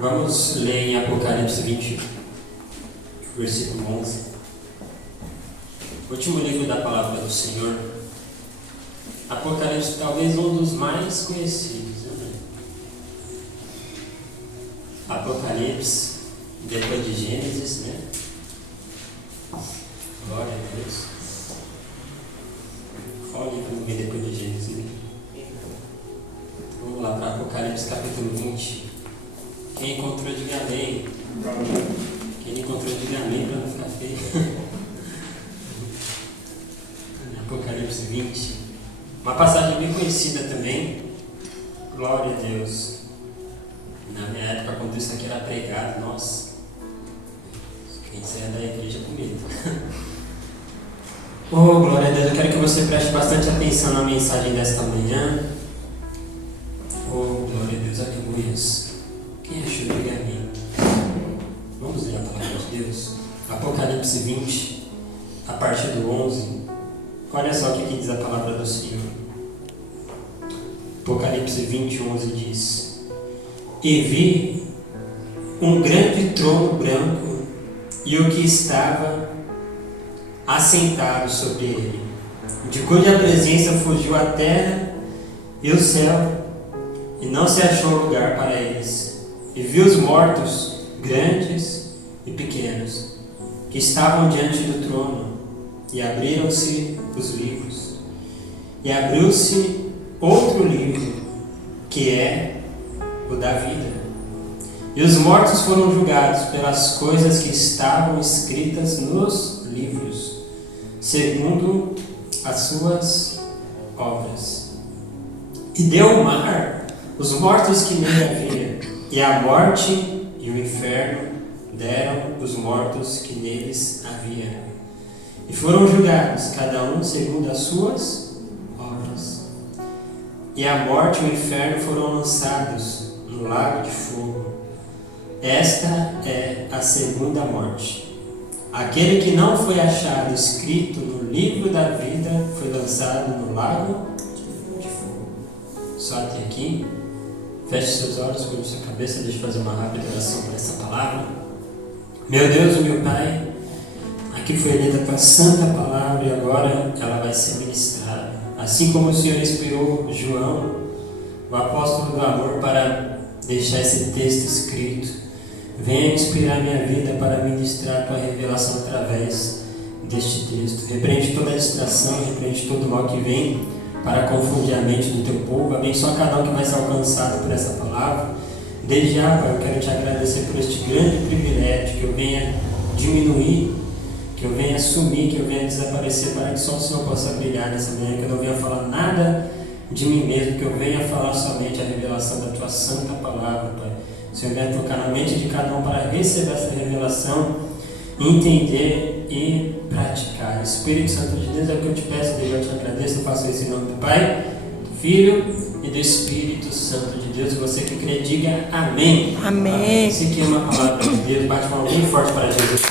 Vamos ler em Apocalipse 20, versículo 11. Último livro da palavra do Senhor. Apocalipse, talvez um dos mais conhecidos, né? Apocalipse, depois de Gênesis, né? Glória a Deus. Olha como vem depois de Gênesis, né? Vamos lá para Apocalipse capítulo 20. Quem encontrou, diga amém. Quem não encontrou, diga amém para não ficar feio. Apocalipse 20. Uma passagem bem conhecida também. Glória a Deus. Na minha época, quando isso aqui era pregado, nossa, quem saia da igreja com medo. Oh, glória a Deus, eu quero que você preste bastante atenção na mensagem desta manhã. Oh, glória a Deus, aleluias. Quem achou, diga amém. Vamos ler a palavra de Deus. Apocalipse 20, a partir do 11. Olha só o que diz a palavra do Senhor. Apocalipse 20, 11 diz: E vi um grande trono branco e o que estava assentado sobre ele, de cuja presença fugiu a terra e o céu, e não se achou lugar para eles. E vi os mortos, grandes e pequenos, que estavam diante do trono, e abriram-se os livros. E abriu-se outro livro, que é o da vida. E os mortos foram julgados pelas coisas que estavam escritas nos livros, segundo as suas obras. E deu o mar os mortos que nele havia, e a morte e o inferno deram os mortos que neles havia. E foram julgados, cada um segundo as suas obras. E a morte e o inferno foram lançados no lago de fogo. Esta é a segunda morte. Aquele que não foi achado escrito no livro da vida foi lançado no lago de fogo. Só até aqui. Feche seus olhos, curva sua cabeça, deixa eu fazer uma rápida oração para essa palavra. Meu Deus, meu Pai, aqui foi lida a tua santa palavra e agora ela vai ser ministrada. Assim como o Senhor inspirou João, o apóstolo do amor, para deixar esse texto escrito, venha inspirar minha vida para ministrar a tua revelação através deste texto. Repreende toda a distração, repreende todo o mal que vem para confundir a mente do teu povo. Abençoa cada um que vai ser alcançado por essa palavra. Desde já, Pai, eu quero te agradecer por este grande privilégio, que eu venha diminuir, que eu venha sumir, que eu venha desaparecer, para que só o Senhor possa brilhar nessa manhã, que eu não venha falar nada de mim mesmo, que eu venha falar somente a revelação da tua santa palavra, Pai. O Senhor venha tocar na mente de cada um para receber essa revelação, entender e praticar. Espírito Santo de Deus, é o que eu te peço, Deus, eu te agradeço, eu faço isso em nome do Pai, do Filho e do Espírito Santo de Deus. Você que crê, diga amém. Amém. Você que ama a palavra de Deus, bate uma mão bem forte para Jesus.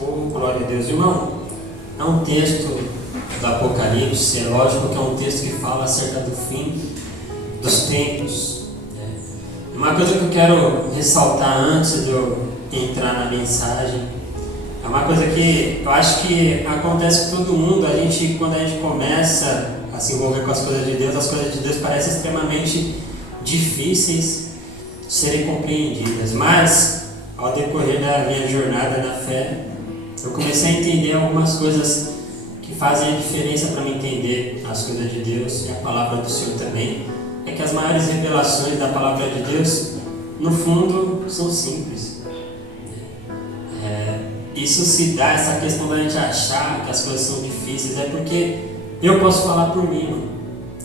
Oh, glória a Deus. Irmão, é um texto do Apocalipse, é lógico que é um texto que fala acerca do fim dos tempos. Uma coisa que eu quero ressaltar antes de eu entrar na mensagem, é uma coisa que eu acho que acontece com todo mundo. A gente, quando a gente começa a se envolver com as coisas de Deus, as coisas de Deus parecem extremamente difíceis de serem compreendidas, mas ao decorrer da minha jornada na fé, eu comecei a entender algumas coisas que fazem a diferença para mim entender as coisas de Deus e a palavra do Senhor também. É que as maiores revelações da palavra de Deus, no fundo, são simples. Isso se dá, essa questão da gente achar que as coisas são difíceis, é porque eu posso falar por mim, mano.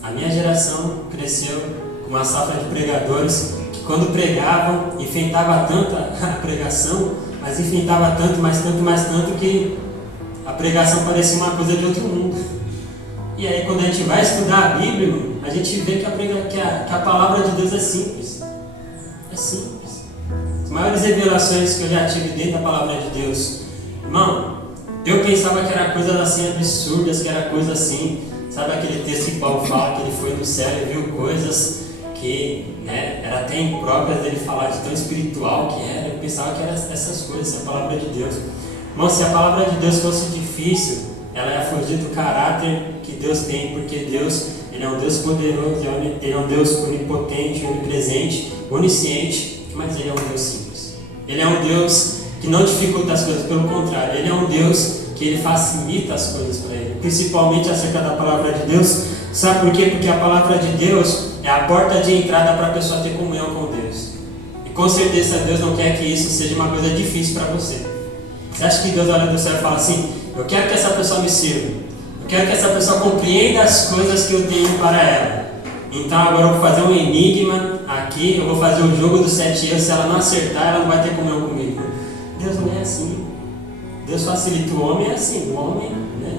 A minha geração cresceu com uma safra de pregadores que, quando pregavam, enfeitava tanto a pregação, mas enfeitava tanto, mais tanto, que a pregação parecia uma coisa de outro mundo. E aí, quando a gente vai estudar a Bíblia, a gente vê que a palavra de Deus é simples. É simples. As maiores revelações que eu já tive dentro da palavra de Deus, irmão, Eu pensava que era coisas assim absurdas, que era coisa assim, sabe aquele texto que Paulo fala que ele foi no céu e viu coisas que, né, era até impróprias dele falar de tão espiritual que era. Eu pensava que eram essas coisas, a palavra de Deus. Irmão, se a palavra de Deus fosse difícil, ela ia fugir do caráter que Deus tem, porque Deus, Ele é um Deus poderoso, Ele é um Deus onipotente, onipresente, onisciente, mas Ele é um Deus simples. Ele é um Deus que não dificulta as coisas, pelo contrário, Ele é um Deus que Ele facilita as coisas para Ele, principalmente acerca da palavra de Deus. Sabe por quê? Porque a palavra de Deus é a porta de entrada para a pessoa ter comunhão com Deus. E com certeza Deus não quer que isso seja uma coisa difícil para você. Você acha que Deus olha do céu e fala assim: eu quero que essa pessoa me sirva, eu quero que essa pessoa compreenda as coisas que eu tenho para ela. Então agora eu vou fazer um enigma aqui, eu vou fazer o jogo dos 7 erros, se ela não acertar, ela não vai ter comunhão comigo. Deus não é assim. Deus facilita o homem, é assim, o homem, né?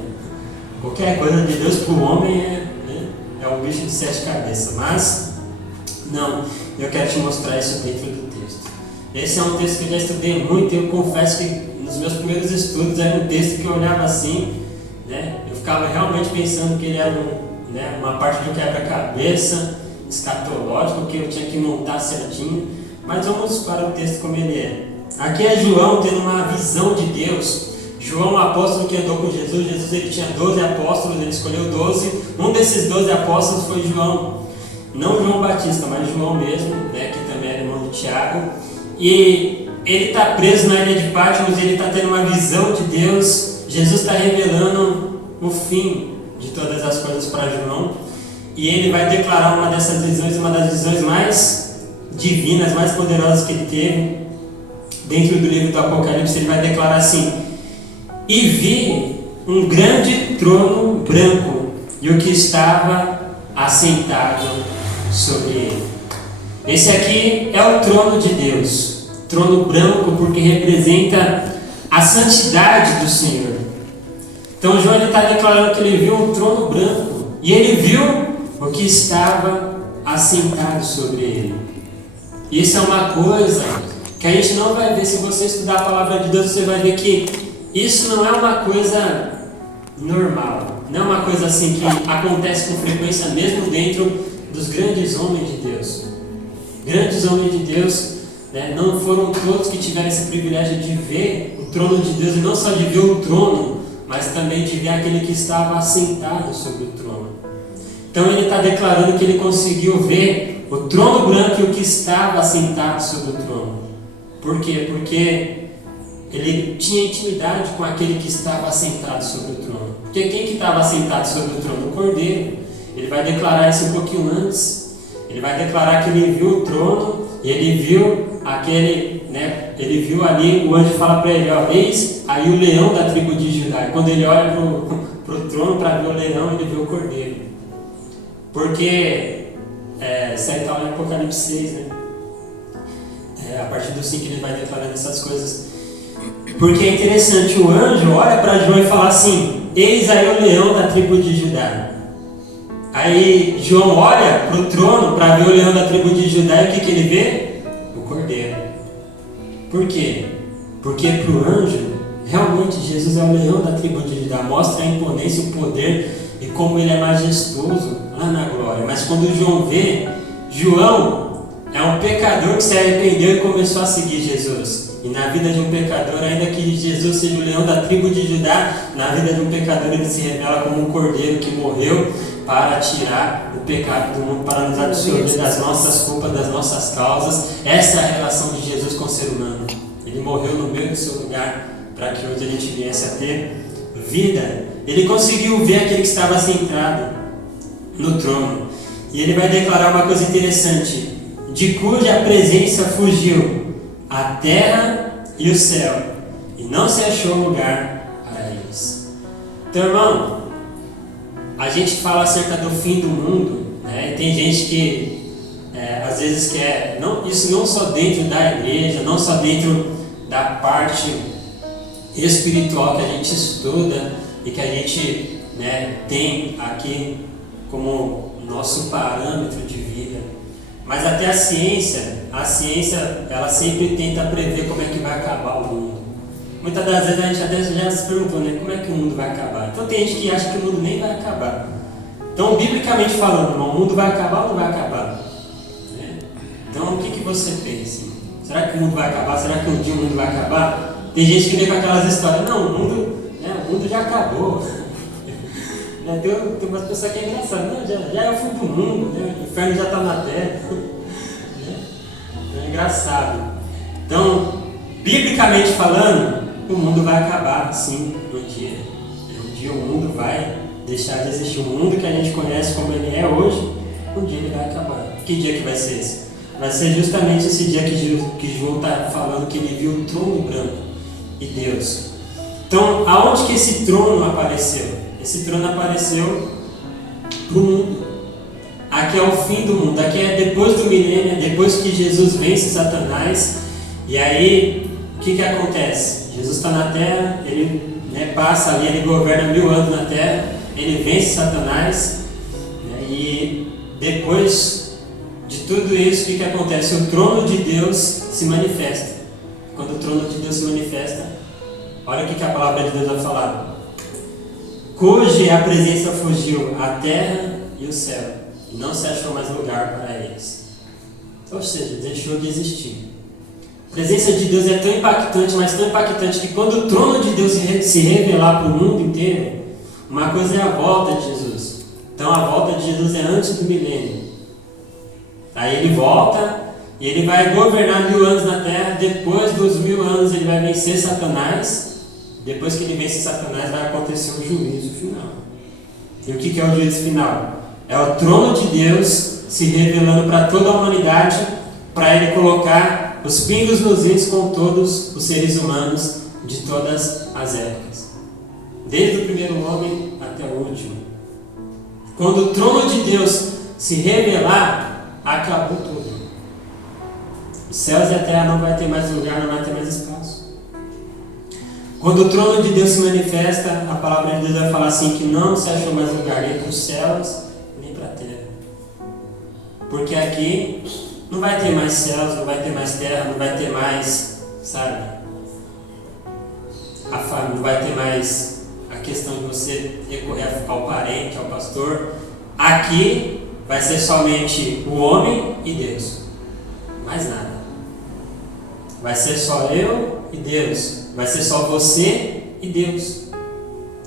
Qualquer coisa de Deus para o homem é um bicho de 7 cabeças, mas não, eu quero te mostrar isso dentro do texto. Esse é um texto que eu já estudei muito, e eu confesso que nos meus primeiros estudos era um texto que eu olhava assim, né? Eu ficava realmente pensando que ele era uma parte do quebra-cabeça escatológico que eu tinha que montar certinho, mas vamos para o texto como ele é. Aqui é João tendo uma visão de Deus. João, o apóstolo que andou com Jesus, ele tinha 12 apóstolos, ele escolheu 12, um desses 12 apóstolos foi João, não João Batista, mas João mesmo, né, que também era irmão de Tiago, e ele está preso na ilha de Patmos, ele está tendo uma visão de Deus. Jesus está revelando o fim de todas as coisas para João, e ele vai declarar uma dessas visões, uma das visões mais divinas, mais poderosas que ele teve. Dentro do livro do Apocalipse, ele vai declarar assim: e vi um grande trono branco, e o que estava assentado sobre ele. Esse aqui é o trono de Deus. Trono branco porque representa a santidade do Senhor. Então João está declarando que ele viu um trono branco, e ele viu o que estava assentado sobre ele. Isso é uma coisa que a gente não vai ver. Se você estudar a palavra de Deus, você vai ver que isso não é uma coisa normal, não é uma coisa assim que acontece com frequência mesmo dentro dos grandes homens de Deus. Grandes homens de Deus, né, não foram todos que tiveram esse privilégio de ver o trono de Deus, e não só de ver o trono, mas também de ver aquele que estava assentado sobre o trono. Então ele está declarando que ele conseguiu ver o trono branco e o que estava assentado sobre o trono. Por quê? Porque ele tinha intimidade com aquele que estava assentado sobre o trono. Porque quem que estava assentado sobre o trono? O Cordeiro. Ele vai declarar isso um pouquinho antes. Ele vai declarar que ele viu o trono e ele viu aquele, né? Ele viu ali, o anjo fala para ele: ó, eis aí o leão da tribo de Judá. E quando ele olha para o trono para ver o leão, ele vê o Cordeiro. Porque isso aí está lá em Apocalipse 6, né? A partir do 5 ele vai declarando essas coisas. Porque é interessante, o anjo olha para João e fala assim: eis aí o leão da tribo de Judá. Aí João olha para o trono para ver o leão da tribo de Judá, e o que ele vê? O Cordeiro. Por quê? Porque para o anjo, realmente Jesus é o leão da tribo de Judá. Mostra a imponência, o poder e como ele é majestoso lá na glória. Mas quando João vê, João é um pecador que se arrependeu e começou a seguir Jesus. E na vida de um pecador, ainda que Jesus seja o leão da tribo de Judá, na vida de um pecador ele se revela como um cordeiro que morreu para tirar o pecado do mundo, para nos absorver das nossas culpas, das nossas causas. Essa é a relação de Jesus com o ser humano. Ele morreu no meio do seu lugar para que hoje a gente viesse a ter vida. Ele conseguiu ver aquele que estava sentado no trono. E ele vai declarar uma coisa interessante: de cuja presença fugiu a terra e o céu, e não se achou lugar para eles. Então, irmão, a gente fala acerca do fim do mundo, né? E tem gente que às vezes quer, isso não só dentro da igreja, não só dentro da parte espiritual que a gente estuda e que a gente, né, tem aqui como nosso parâmetro de vida, mas até a ciência ela sempre tenta prever como é que vai acabar o mundo. muitas das vezes a gente até já se perguntou, né? Como é que o mundo vai acabar? Então tem gente que acha que o mundo nem vai acabar. Então, biblicamente falando, irmão, o mundo vai acabar ou não vai acabar? Né? Então, o que você pensa? Será que o mundo vai acabar? Será que um dia o mundo vai acabar? Tem gente que vem com aquelas histórias, não, o mundo já acabou. Tem umas pessoas que é engraçado, não, já é o fim do mundo, né? O inferno já está na terra. É engraçado. Então, biblicamente falando, o mundo vai acabar, sim, um dia. Um dia o mundo vai deixar de existir. O mundo que a gente conhece como ele é hoje, um dia ele vai acabar. Que dia que vai ser esse? Vai ser justamente esse dia que João está falando que ele viu o trono branco e Deus. Então, aonde que esse trono apareceu? Esse trono apareceu para o mundo. Aqui é o fim do mundo. Aqui é depois do milênio, depois que Jesus vence Satanás. E aí, o que acontece? Jesus está na terra, ele passa ali, ele governa 1000 anos na terra, ele vence Satanás. E depois de tudo isso, o que acontece? O trono de Deus se manifesta. Quando o trono de Deus se manifesta, olha o que a palavra de Deus vai falar. Cuja a presença fugiu a terra e o céu, e não se achou mais lugar para eles. Ou seja, deixou de existir. A presença de Deus é tão impactante, mas tão impactante, que quando o trono de Deus se revelar para o mundo inteiro, uma coisa é a volta de Jesus. Então a volta de Jesus é antes do milênio. Aí ele volta e ele vai governar 1000 anos na terra. Depois dos 1000 anos ele vai vencer Satanás. Depois que ele vence Satanás, vai acontecer o juízo final. E o que é o juízo final? É o trono de Deus se revelando para toda a humanidade, para ele colocar os pingos nos is com todos os seres humanos de todas as épocas. Desde o primeiro homem até o último. Quando o trono de Deus se revelar, acabou tudo. Os céus e a terra não vai ter mais lugar, não vai ter mais espaço. Quando o trono de Deus se manifesta, a palavra de Deus vai falar assim, que não se achou mais lugar nem para os céus, nem para a terra. Porque aqui não vai ter mais céus, não vai ter mais terra, não vai ter mais, sabe? Não vai ter mais a questão de você recorrer ao parente, ao pastor. Aqui vai ser somente o homem e Deus. Mais nada. Vai ser só eu e Deus. Vai ser só você e Deus.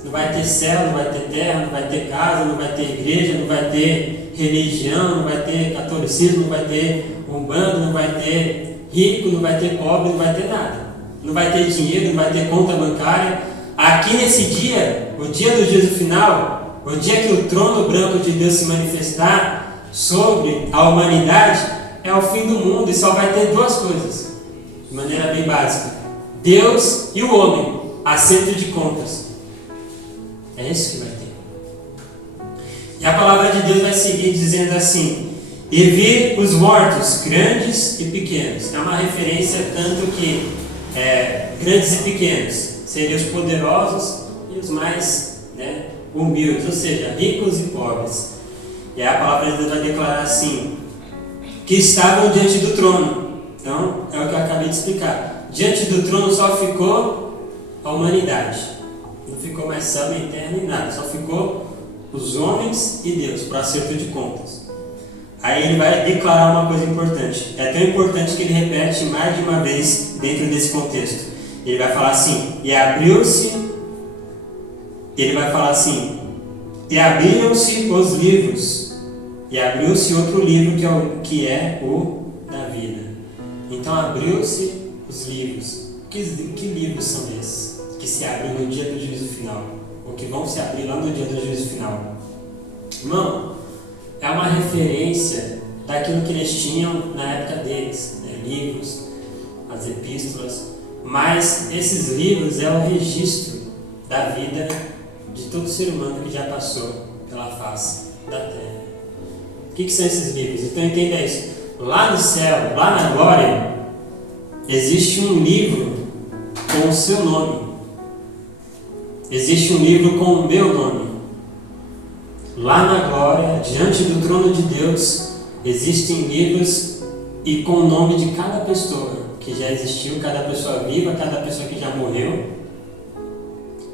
Não vai ter céu, não vai ter terra, não vai ter casa, não vai ter igreja, não vai ter religião, não vai ter catolicismo, não vai ter umbanda, não vai ter rico, não vai ter pobre, não vai ter nada. Não vai ter dinheiro, não vai ter conta bancária. Aqui nesse dia, o dia do juízo final, o dia que o trono branco de Deus se manifestar sobre a humanidade, é o fim do mundo e só vai ter duas coisas, de maneira bem básica. Deus e o homem, acerto de contas. É isso que vai ter. E a palavra de Deus vai seguir dizendo assim: e vi os mortos, grandes e pequenos. É uma referência tanto que grandes e pequenos seriam os poderosos e os mais humildes, ou seja, ricos e pobres. E aí a palavra de Deus vai declarar assim: que estavam diante do trono. Então, é o que eu acabei de explicar. Diante do trono só ficou a humanidade. Não ficou mais céu, nem terra, nem nada. Só ficou os homens e Deus, para acerto de contas. Aí ele vai declarar uma coisa importante. É tão importante que ele repete mais de uma vez dentro desse contexto. Ele vai falar assim: e abriu-se. Ele vai falar assim: e abriram-se os livros. E abriu-se outro livro que é o da vida. Então abriu-se os livros. Que livros são esses que se abrem no dia do juízo final? Ou que vão se abrir lá no dia do juízo final? Irmão, é uma referência daquilo que eles tinham na época deles, livros, as epístolas. Mas esses livros é o registro da vida de todo ser humano que já passou pela face da terra. O que são esses livros? Então entenda isso. Lá no céu, lá na glória, existe um livro com o seu nome. Existe um livro com o meu nome. Lá na glória, diante do trono de Deus, existem livros e com o nome de cada pessoa que já existiu, cada pessoa viva, cada pessoa que já morreu.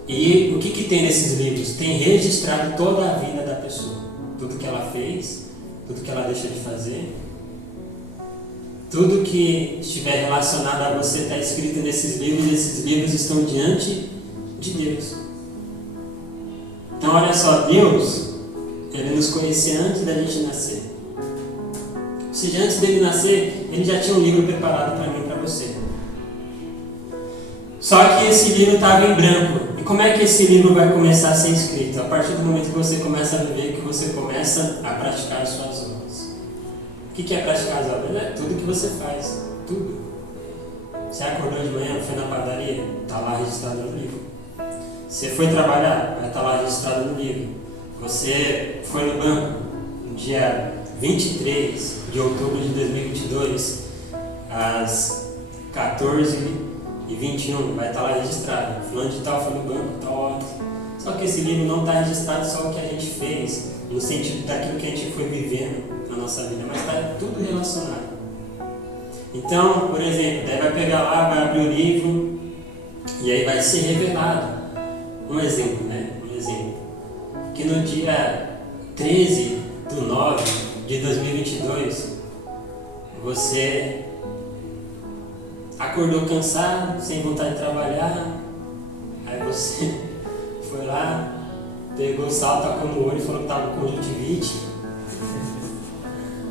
E o que tem nesses livros? Tem registrado toda a vida da pessoa. Tudo que ela fez, tudo que ela deixa de fazer. Tudo que estiver relacionado a você está escrito nesses livros, e esses livros estão diante de Deus. Então olha só, Deus, Ele nos conhecia antes da gente nascer. Ou seja, antes dele nascer, Ele já tinha um livro preparado para mim e para você. Só que esse livro estava em branco. E como é que esse livro vai começar a ser escrito? A partir do momento que você começa a viver, que você começa a praticar as suas obras. O que é praticar as obras? É tudo que você faz. Tudo. Você acordou de manhã, foi na padaria? Está lá registrado no livro. Você foi trabalhar? Vai estar lá registrado no livro. Você foi no banco no dia 23 de outubro de 2022, às 14h21, vai estar lá registrado. Fulano de tal foi no banco, tal hora. Só que esse livro não está registrado só o que a gente fez, no sentido daquilo que a gente foi vivendo na nossa vida, mas está tudo relacionado. Então, por exemplo, daí vai pegar lá, vai abrir o livro e aí vai ser revelado. Um exemplo, né? Que no dia 13/9/2022, você acordou cansado, sem vontade de trabalhar, aí você foi lá, pegou o sal, tacou no olho e falou que estava com conjuntivite.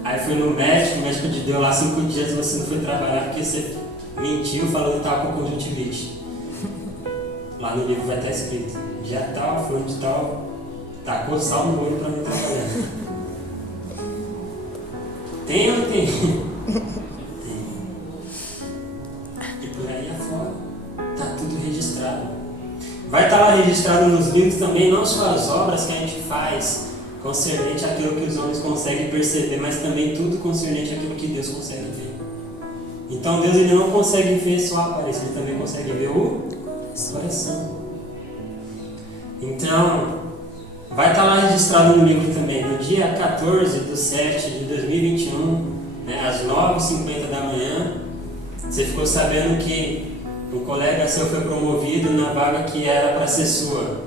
Aí foi no médico, o médico te deu lá 5 dias e você não foi trabalhar porque você mentiu falando que estava com conjuntivite. Lá no livro vai estar escrito, dia tal, fulano de tal, tacou sal no olho para não trabalhar. Tem ou não tem? Tem. E por aí afora, está tudo registrado. Vai estar lá registrado nos livros também, não só as obras que a gente faz, concernente àquilo que os homens conseguem perceber, mas também tudo concernente àquilo que Deus consegue ver. Então Deus ele não consegue ver só a aparência, Ele também consegue ver o coração. Então, vai estar lá registrado no livro também, no dia 14/7/2021, né, às 9h50 da manhã, você ficou sabendo que um colega seu foi promovido na vaga que era para ser sua.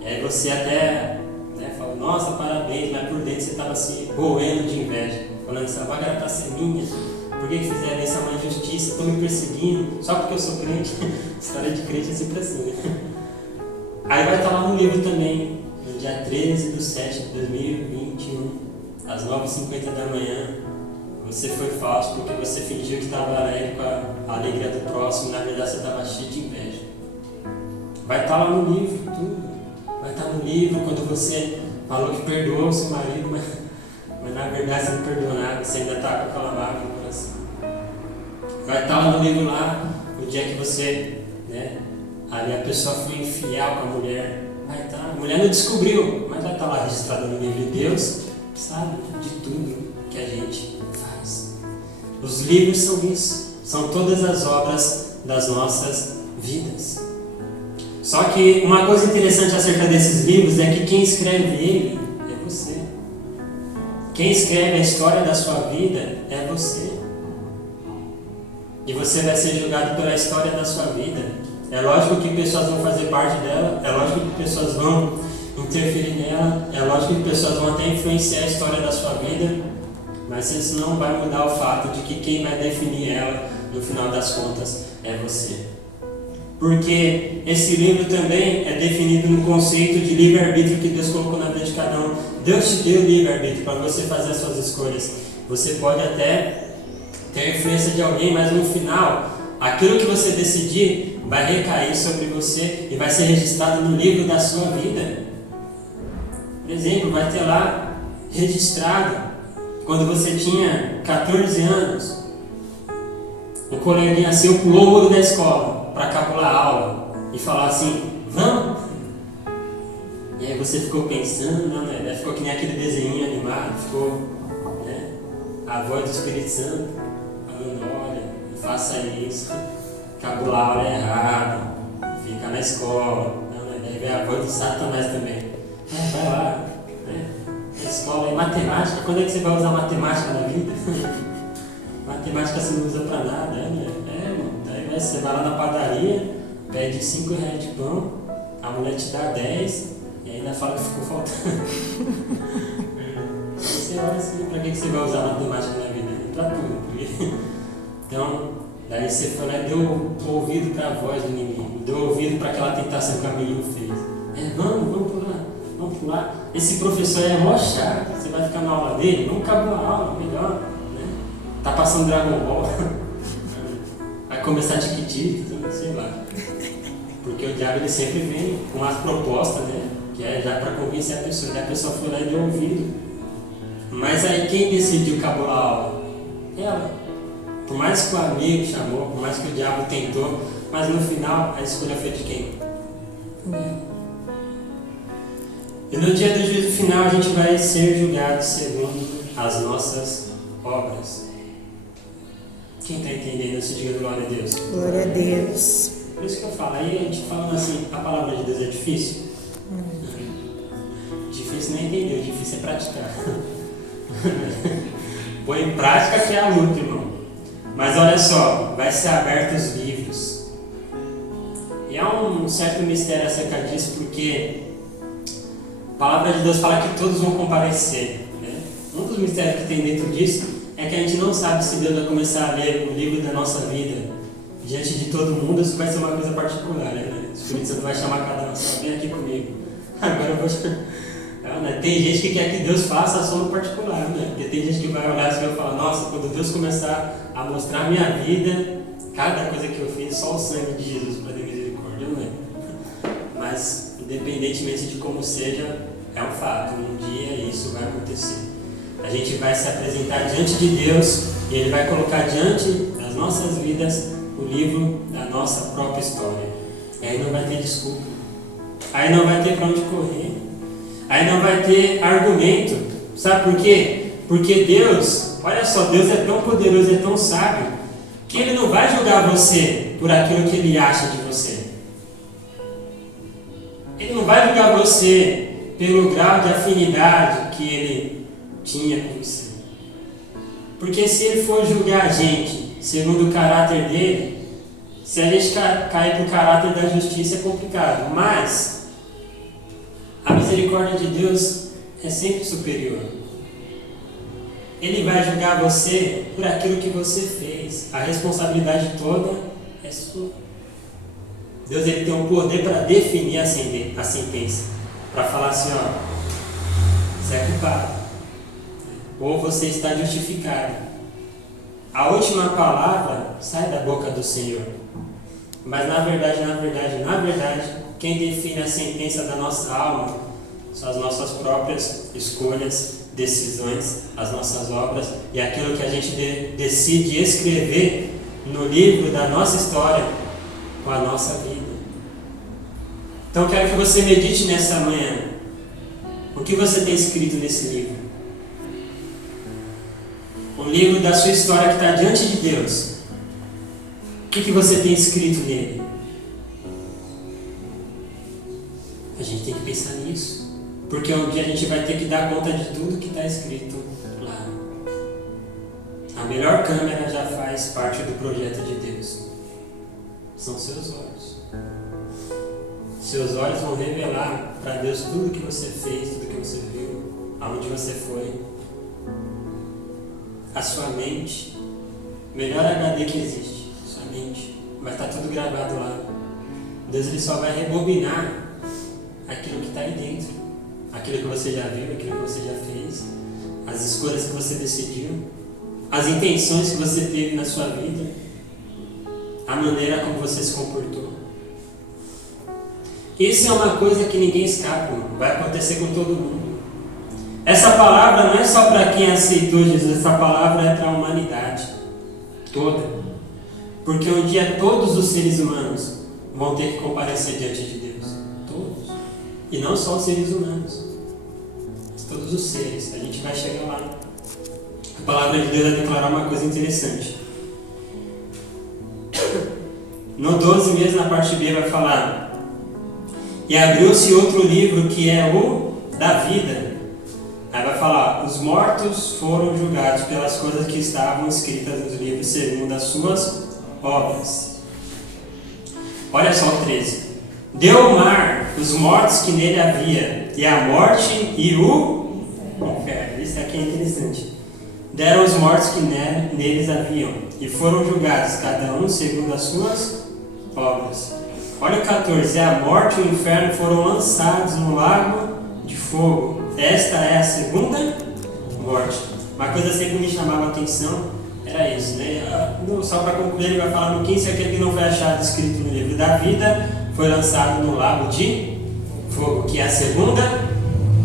E aí você até falou, nossa, parabéns, mas por dentro você estava se roendo de inveja, falando, essa vaga era para ser minha, por que fizeram isso? É uma injustiça, estão me perseguindo, só porque eu sou crente. História de crente é sempre assim, né? Aí vai estar lá no livro também, no dia 13/7/2021, às 9h50 da manhã, você foi falso porque você fingiu que estava alegre com a alegria do próximo, na verdade você estava cheio de inveja. Vai estar lá no livro, tudo. Vai estar no livro quando você falou que perdoou o seu marido, mas na verdade você não perdoou nada, você ainda está com aquela mágoa no coração. Vai estar lá no livro lá, o dia que você, ali a pessoa foi infiel com a mulher. Vai estar, a mulher não descobriu, mas vai estar lá registrado no livro de Deus, sabe de tudo que a gente faz. Os livros são isso, são todas as obras das nossas vidas. Só que uma coisa interessante acerca desses livros é que quem escreve ele é você. Quem escreve a história da sua vida é você. E você vai ser julgado pela história da sua vida. É lógico que pessoas vão fazer parte dela, é lógico que pessoas vão interferir nela, é lógico que pessoas vão até influenciar a história da sua vida, mas isso não vai mudar o fato de que quem vai definir ela, no final das contas, é você. Porque esse livro também é definido no conceito de livre-arbítrio que Deus colocou na vida de cada um. Deus te deu livre-arbítrio para você fazer as suas escolhas. Você pode até ter influência de alguém, mas no final, aquilo que você decidir vai recair sobre você e vai ser registrado no livro da sua vida. Por exemplo, vai ter lá registrado, quando você tinha 14 anos, um coleguinha seu pulou o muro da escola para capular a aula e falar assim, vamos? E aí você ficou pensando, né? Ficou que nem aquele desenho animado, ficou, a voz do Espírito Santo falando, olha, não faça isso, capular a aula é errado, fica na escola, daí vem a voz do Satanás também, vai lá, na escola é matemática, quando é que você vai usar matemática na vida? Matemática você não usa para nada, Você vai lá na padaria, pede 5 reais de pão, a mulher te dá 10 e ainda fala que ficou faltando. Aí você olha assim, pra que você vai usar matemática na vida? Pra tudo. Porque... Então, daí você foi lá e deu ouvido para a voz do inimigo, deu ouvido para aquela tentação que a menina fez. Vamos pular. Esse professor é mó chato, você vai ficar na aula dele, vamos acabar a aula, melhor. Né? Tá passando Dragon Ball, vai começar Tiquititas, sei lá. Porque o diabo ele sempre vem com as propostas, né? Que é já para convencer a pessoa. Daí a pessoa foi lá e deu ouvido. Mas aí quem decidiu acabar a aula? Ela. Por mais que o amigo chamou, por mais que o diabo tentou, mas no final a escolha foi de quem? E no dia do juízo final a gente vai ser julgado segundo as nossas obras. Quem está entendendo isso, diga glória a Deus. Glória a Deus. Por isso que eu falo, aí a gente falando assim, a palavra de Deus é difícil? Difícil não é entender, o difícil é praticar. Põe em prática que é a luta, irmão. Mas olha só, vai ser aberto os livros. E há um certo mistério acerca disso, porque a palavra de Deus fala que todos vão comparecer. Né? Um dos mistérios que tem dentro disso é que a gente não sabe se Deus vai começar a ler o livro da nossa vida diante de todo mundo, isso vai ser uma coisa particular. Né? O Espírito Santo vai chamar cada um, só vem aqui comigo. Agora eu vou chamar. Né? Tem gente que quer que Deus faça só no particular, né? Porque tem gente que vai olhar assim e vai falar, nossa, quando Deus começar a mostrar a minha vida, cada coisa que eu fiz, só o sangue de Jesus para ter misericórdia, não é? Mas, independentemente de como seja, é um fato, um dia isso vai acontecer. A gente vai se apresentar diante de Deus e Ele vai colocar diante das nossas vidas o livro da nossa própria história. E aí não vai ter desculpa, aí não vai ter para onde correr. Aí não vai ter argumento. Sabe por quê? Porque Deus, olha só, Deus é tão poderoso, é tão sábio, que Ele não vai julgar você por aquilo que Ele acha de você. Ele não vai julgar você pelo grau de afinidade que Ele tinha com você. Porque se Ele for julgar a gente segundo o caráter dele, se a gente cair para o caráter da justiça é complicado. Mas a misericórdia de Deus é sempre superior. Ele vai julgar você por aquilo que você fez. A responsabilidade toda é sua. Deus ele tem um poder para definir a sentença. Para falar assim, ó, você é culpado. Ou você está justificado. A última palavra sai da boca do Senhor. Mas na verdade, quem define a sentença da nossa alma são as nossas próprias escolhas, decisões, as nossas obras e aquilo que a gente decide escrever no livro da nossa história com a nossa vida. Então eu quero que você medite nessa manhã. O que você tem escrito nesse livro? O livro da sua história que está diante de Deus. O que você tem escrito nele? A gente tem que pensar nisso. Porque um dia a gente vai ter que dar conta de tudo que está escrito lá. A melhor câmera já faz parte do projeto de Deus. São seus olhos. Seus olhos vão revelar para Deus tudo que você fez, tudo que você viu, aonde você foi. A sua mente, melhor HD que existe, sua mente, vai estar tudo gravado lá. Deus ele só vai rebobinar aquilo que está aí dentro, aquilo que você já viu, aquilo que você já fez, as escolhas que você decidiu, as intenções que você teve na sua vida, a maneira como você se comportou. Isso é uma coisa que ninguém escapa, vai acontecer com todo mundo. Essa palavra não é só para quem aceitou Jesus, essa palavra é para a humanidade toda. Porque um dia todos os seres humanos vão ter que comparecer diante de Deus. Todos. E não só os seres humanos, mas todos os seres. A gente vai chegar lá. A palavra de Deus vai declarar uma coisa interessante. No 12 mesmo, na parte B, vai falar: e abriu-se outro livro que é o da vida. Aí vai falar: os mortos foram julgados pelas coisas que estavam escritas nos livros segundo as suas obras. Olha só o 13. Deu o mar os mortos que nele havia, e a morte e o inferno. Isso aqui é interessante. Deram os mortos que neles haviam, e foram julgados, cada um segundo as suas obras. Olha o 14. A morte e o inferno foram lançados no lago de fogo. Esta é a segunda morte. Uma coisa assim que me chamava a atenção era isso, né? Só para concluir, ele vai falar no 15: aquele que não foi achado escrito no livro da vida foi lançado no lago de fogo, que é a segunda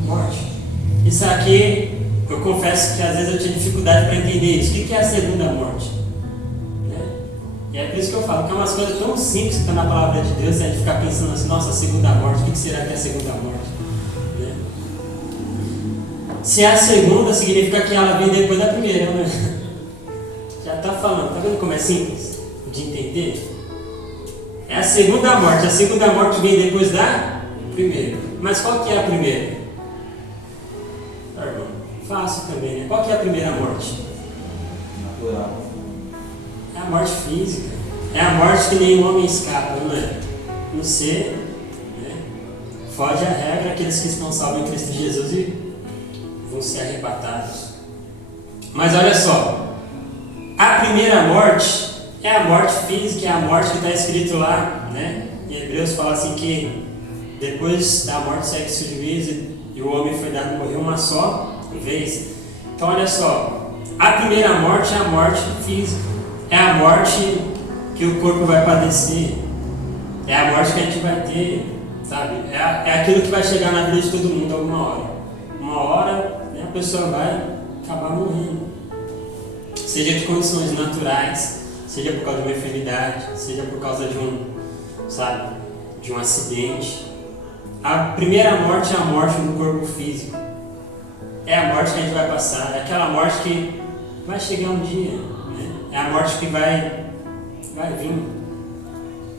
morte. Isso aqui, eu confesso que às vezes eu tinha dificuldade para entender isso. O que é a segunda morte? Né? E é por isso que eu falo que é umas coisas tão simples que estão na palavra de Deus, a gente ficar pensando assim: nossa, a segunda morte, o que será que é a segunda morte? Né? Se é a segunda, significa que ela vem depois da primeira, né? Já está falando, está vendo como é simples de entender? É a segunda morte. A segunda morte vem depois da primeira. Mas qual que é a primeira? Fácil também, né? Qual que é a primeira morte? Natural. É a morte física. É a morte que nenhum homem escapa, não é? No ser, né? Foge a regra aqueles que estão salvos em Cristo Jesus e vão ser arrebatados. Mas olha só. A primeira morte é a morte física, é a morte que está escrito lá, né? Em Hebreus fala assim que depois da morte segue-se o juízo e o homem foi dado morrer uma só vez. Então olha só, a primeira morte é a morte física, é a morte que o corpo vai padecer, é a morte que a gente vai ter, sabe? É aquilo que vai chegar na vida de todo mundo alguma hora. Uma hora, né, a pessoa vai acabar morrendo. Seja de condições naturais, seja por causa de uma enfermidade, seja por causa de de um acidente. A primeira morte é a morte do corpo físico. É a morte que a gente vai passar, é aquela morte que vai chegar um dia, né? É a morte que vai vir.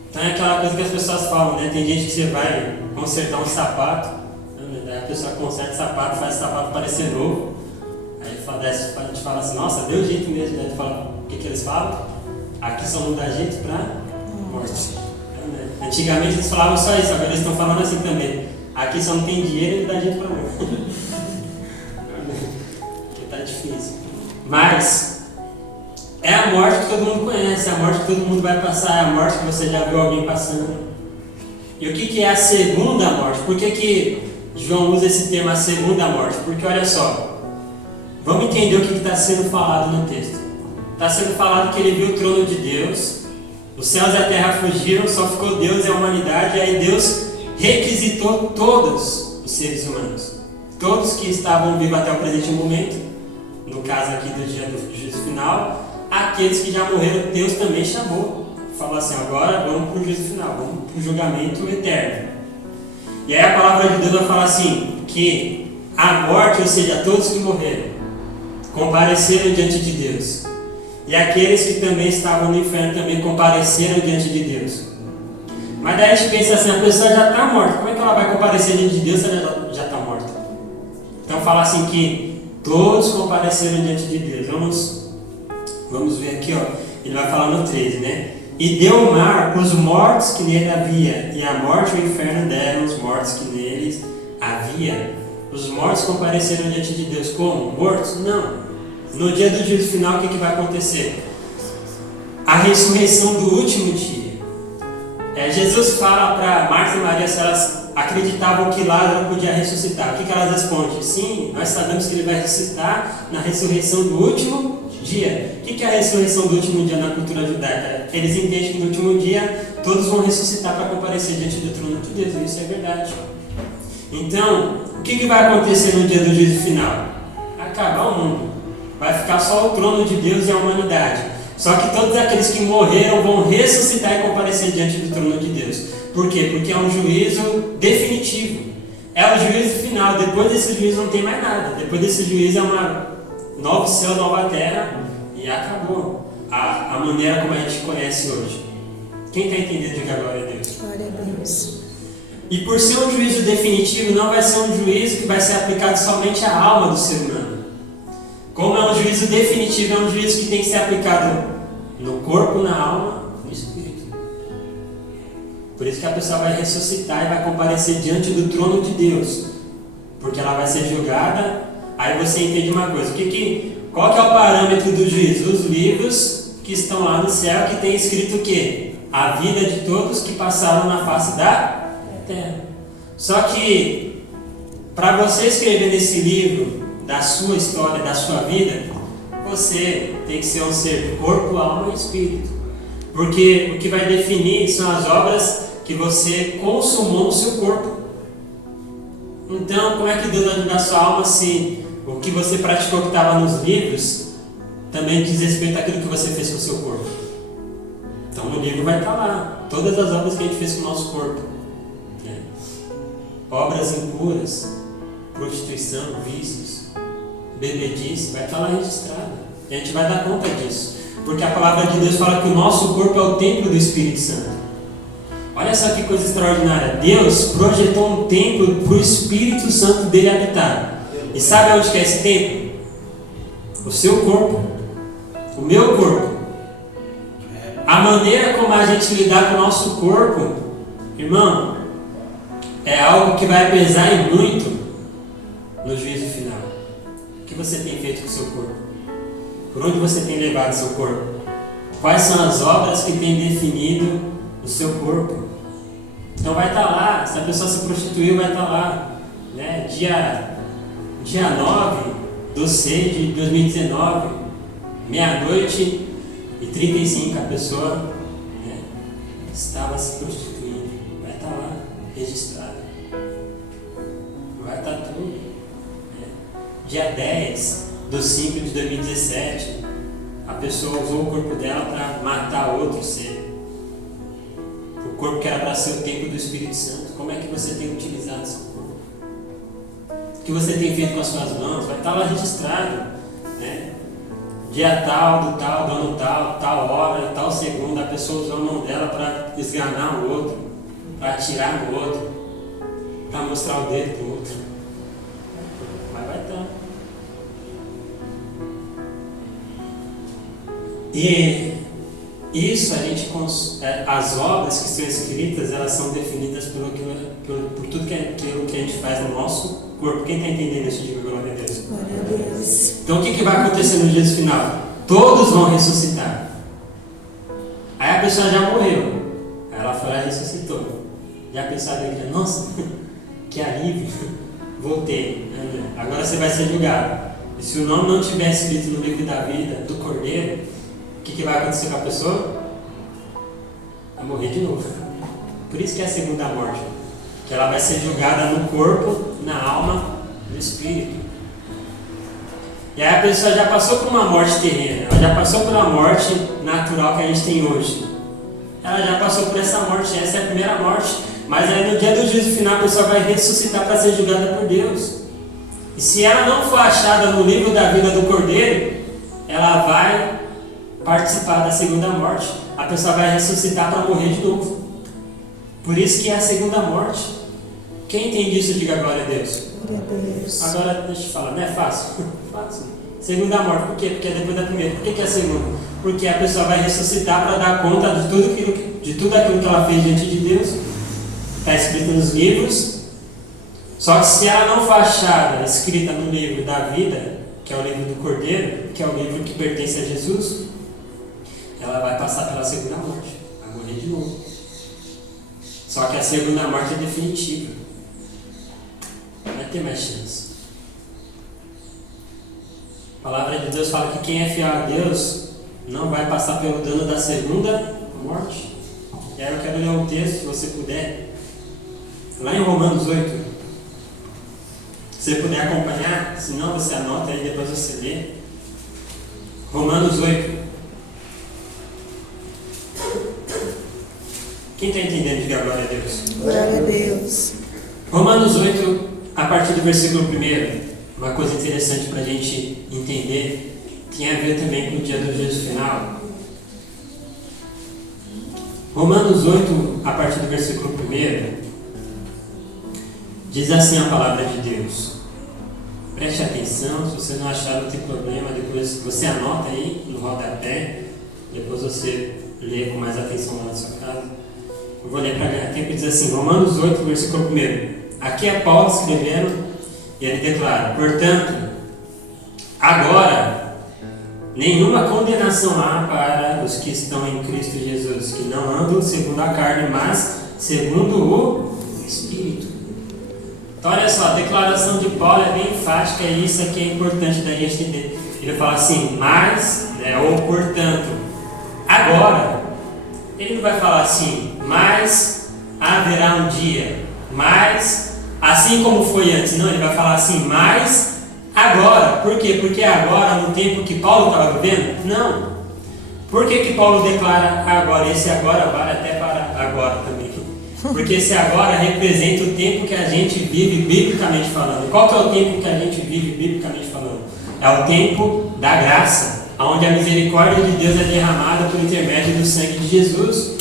Então é aquela coisa que as pessoas falam, né? Tem gente que você vai consertar um sapato, né? A pessoa conserta o sapato, faz o sapato parecer novo. Aí a gente fala assim: nossa, deu jeito mesmo, né? O que eles falam? Aqui só não dá jeito para morte. Antigamente eles falavam só isso, agora eles estão falando assim também: aqui só não tem dinheiro e não dá jeito para morte. Porque tá difícil. Mas é a morte que todo mundo conhece, é a morte que todo mundo vai passar, é a morte que você já viu alguém passando. E o que é a segunda morte? Por que João usa esse termo, a segunda morte? Porque olha só, vamos entender o que está sendo falado no texto. Está sendo falado que ele viu o trono de Deus, os céus e a terra fugiram, só ficou Deus e a humanidade, e aí Deus requisitou todos os seres humanos, todos que estavam vivos até o presente momento, no caso aqui do dia do juízo final, aqueles que já morreram, Deus também chamou, falou assim: agora vamos para o juízo final, vamos para o julgamento eterno. E aí a palavra de Deus vai falar assim, que a morte, ou seja, todos que morreram, compareceram diante de Deus. E aqueles que também estavam no inferno também compareceram diante de Deus. Mas daí a gente pensa assim: a pessoa já está morta, como é que ela vai comparecer diante de Deus se ela já está morta? Então fala assim que todos compareceram diante de Deus. Vamos ver aqui, ó. Ele vai falar no 13, né? E deu o mar os mortos que nele havia, e a morte e o inferno deram os mortos que neles havia. Os mortos compareceram diante de Deus como? Mortos? Não. No dia do juízo final, o que vai acontecer? A ressurreição do último dia. Jesus fala para Marta e Maria se elas acreditavam que Lázaro podia ressuscitar. O que elas respondem? Sim, nós sabemos que ele vai ressuscitar na ressurreição do último dia. O que é a ressurreição do último dia na cultura judaica? Eles entendem que no último dia todos vão ressuscitar para comparecer diante do trono de Deus, e isso é verdade. Então, o que vai acontecer no dia do juízo final? Acabar o mundo. Vai ficar só o trono de Deus e a humanidade. Só que todos aqueles que morreram vão ressuscitar e comparecer diante do trono de Deus. Por quê? Porque é um juízo definitivo. É o juízo final. Depois desse juízo não tem mais nada. Depois desse juízo é uma novo céu, nova terra, e acabou a maneira como a gente conhece hoje. Quem está entendendo, diga glória a Deus. Glória a Deus. E por ser um juízo definitivo, não vai ser um juízo que vai ser aplicado somente à alma do ser humano. Como é um juízo definitivo, é um juízo que tem que ser aplicado no corpo, na alma, no espírito. Por isso que a pessoa vai ressuscitar e vai comparecer diante do trono de Deus. Porque ela vai ser julgada. Aí você entende uma coisa. Qual que é o parâmetro do juízo? Os livros que estão lá no céu, que tem escrito o quê? A vida de todos que passaram na face da terra. Só que, para você escrever nesse livro da sua história, da sua vida, você tem que ser um ser de corpo, alma e espírito. Porque o que vai definir são as obras que você consumou no seu corpo. Então, como é que Deus vai julgar sua alma se o que você praticou que estava nos livros também diz respeito àquilo que você fez com o seu corpo? Então, no livro vai estar lá todas as obras que a gente fez com o nosso corpo. Obras impuras, prostituição, vícios, bebedice, vai estar lá registrado. E a gente vai dar conta disso. Porque a palavra de Deus fala que o nosso corpo é o templo do Espírito Santo. Olha só que coisa extraordinária. Deus projetou um templo para o Espírito Santo dele habitar. E sabe onde que é esse templo? O seu corpo. O meu corpo. A maneira como a gente lidar com o nosso corpo, irmão, é algo que vai pesar e muito no juízo final. O que você tem feito com o seu corpo? Por onde você tem levado o seu corpo? Quais são as obras que têm definido o seu corpo? Então vai estar lá, se a pessoa se prostituiu, vai estar lá, né? Dia 9/6 de 2019, meia-noite e 35, a pessoa, né, estava se prostituindo. Vai estar lá, registrado. Vai estar tudo. Né? Dia 10/5 de 2017, a pessoa usou o corpo dela para matar outro ser. O corpo que era para ser o templo do Espírito Santo. Como é que você tem utilizado seu corpo? O que você tem feito com as suas mãos? Vai estar lá registrado, né? Dia tal, do ano tal, tal hora, tal segundo, a pessoa usou a mão dela para esganar o outro, para atirar no outro, para mostrar o dedo para o outro. Mas vai estar. E isso a gente, as obras que são escritas, elas são definidas por tudo que a gente faz no nosso corpo. Quem está entendendo isso? Diga glória a Deus. Glória a Deus. Então o que vai acontecer no dia final? Todos vão ressuscitar. Aí a pessoa já morreu. Aí ela foi lá e ressuscitou. Já pensaram ali, nossa, que alívio, voltei. Agora você vai ser julgado. E se o nome não tiver escrito no livro da vida do Cordeiro, o que vai acontecer com a pessoa? Vai morrer de novo. Por isso que é a segunda morte. Que ela vai ser julgada no corpo, na alma, no espírito. E aí a pessoa já passou por uma morte terrena. Ela já passou por uma morte natural que a gente tem hoje. Ela já passou por essa morte. Essa é a primeira morte. Mas aí no dia do juízo final a pessoa vai ressuscitar para ser julgada por Deus. E se ela não for achada no livro da vida do Cordeiro, ela vai participar da segunda morte. A pessoa vai ressuscitar para morrer de novo. Por isso que é a segunda morte. Quem entende isso, diga glória a Deus. Glória a Deus. Agora deixa eu te falar, não é fácil? Fácil. Segunda morte, por quê? Porque é depois da primeira. Por que é a segunda? Porque a pessoa vai ressuscitar para dar conta de tudo aquilo que ela fez diante de Deus. Está escrito nos livros. Só que se ela não for achada escrita no livro da vida, que é o livro do Cordeiro, que é o livro que pertence a Jesus, ela vai passar pela segunda morte, vai morrer de novo. Só que a segunda morte é definitiva. Não vai ter mais chance. A palavra de Deus fala que quem é fiel a Deus não vai passar pelo dano da segunda morte. E aí eu quero ler um texto, se você puder, lá em Romanos 8. Se você puder acompanhar, se não você anota aí, depois você lê. Romanos 8. Quem está entendendo, diga glória a Deus. Glória a Deus. Romanos 8, a partir do versículo 1, uma coisa interessante para a gente entender, tem a ver também com o dia do juízo final. Romanos 8, a partir do versículo 1, diz assim a palavra de Deus. Preste atenção, se você não achar, não tem problema, depois você anota aí no rodapé, depois você lê com mais atenção lá na sua casa. Eu vou ler para ganhar tempo e diz assim, Romanos 8, versículo 1. Aqui é Paulo escrevendo e ele declara: portanto, agora, nenhuma condenação há para os que estão em Cristo Jesus, que não andam segundo a carne, mas segundo o Espírito. Então, olha só, a declaração de Paulo é bem enfática e isso aqui é importante da gente entender. Ele fala assim, mas, ou portanto, agora. Ele não vai falar assim, mas haverá um dia, mas assim como foi antes. Não, ele vai falar assim, mas agora. Por quê? Porque agora, no tempo que Paulo estava vivendo? Não. Por que Paulo declara agora? Esse agora vale até para agora também. Porque esse agora representa o tempo que a gente vive biblicamente falando. Qual que é o tempo que a gente vive biblicamente falando? É o tempo da graça, onde a misericórdia de Deus é derramada por intermédio do sangue de Jesus.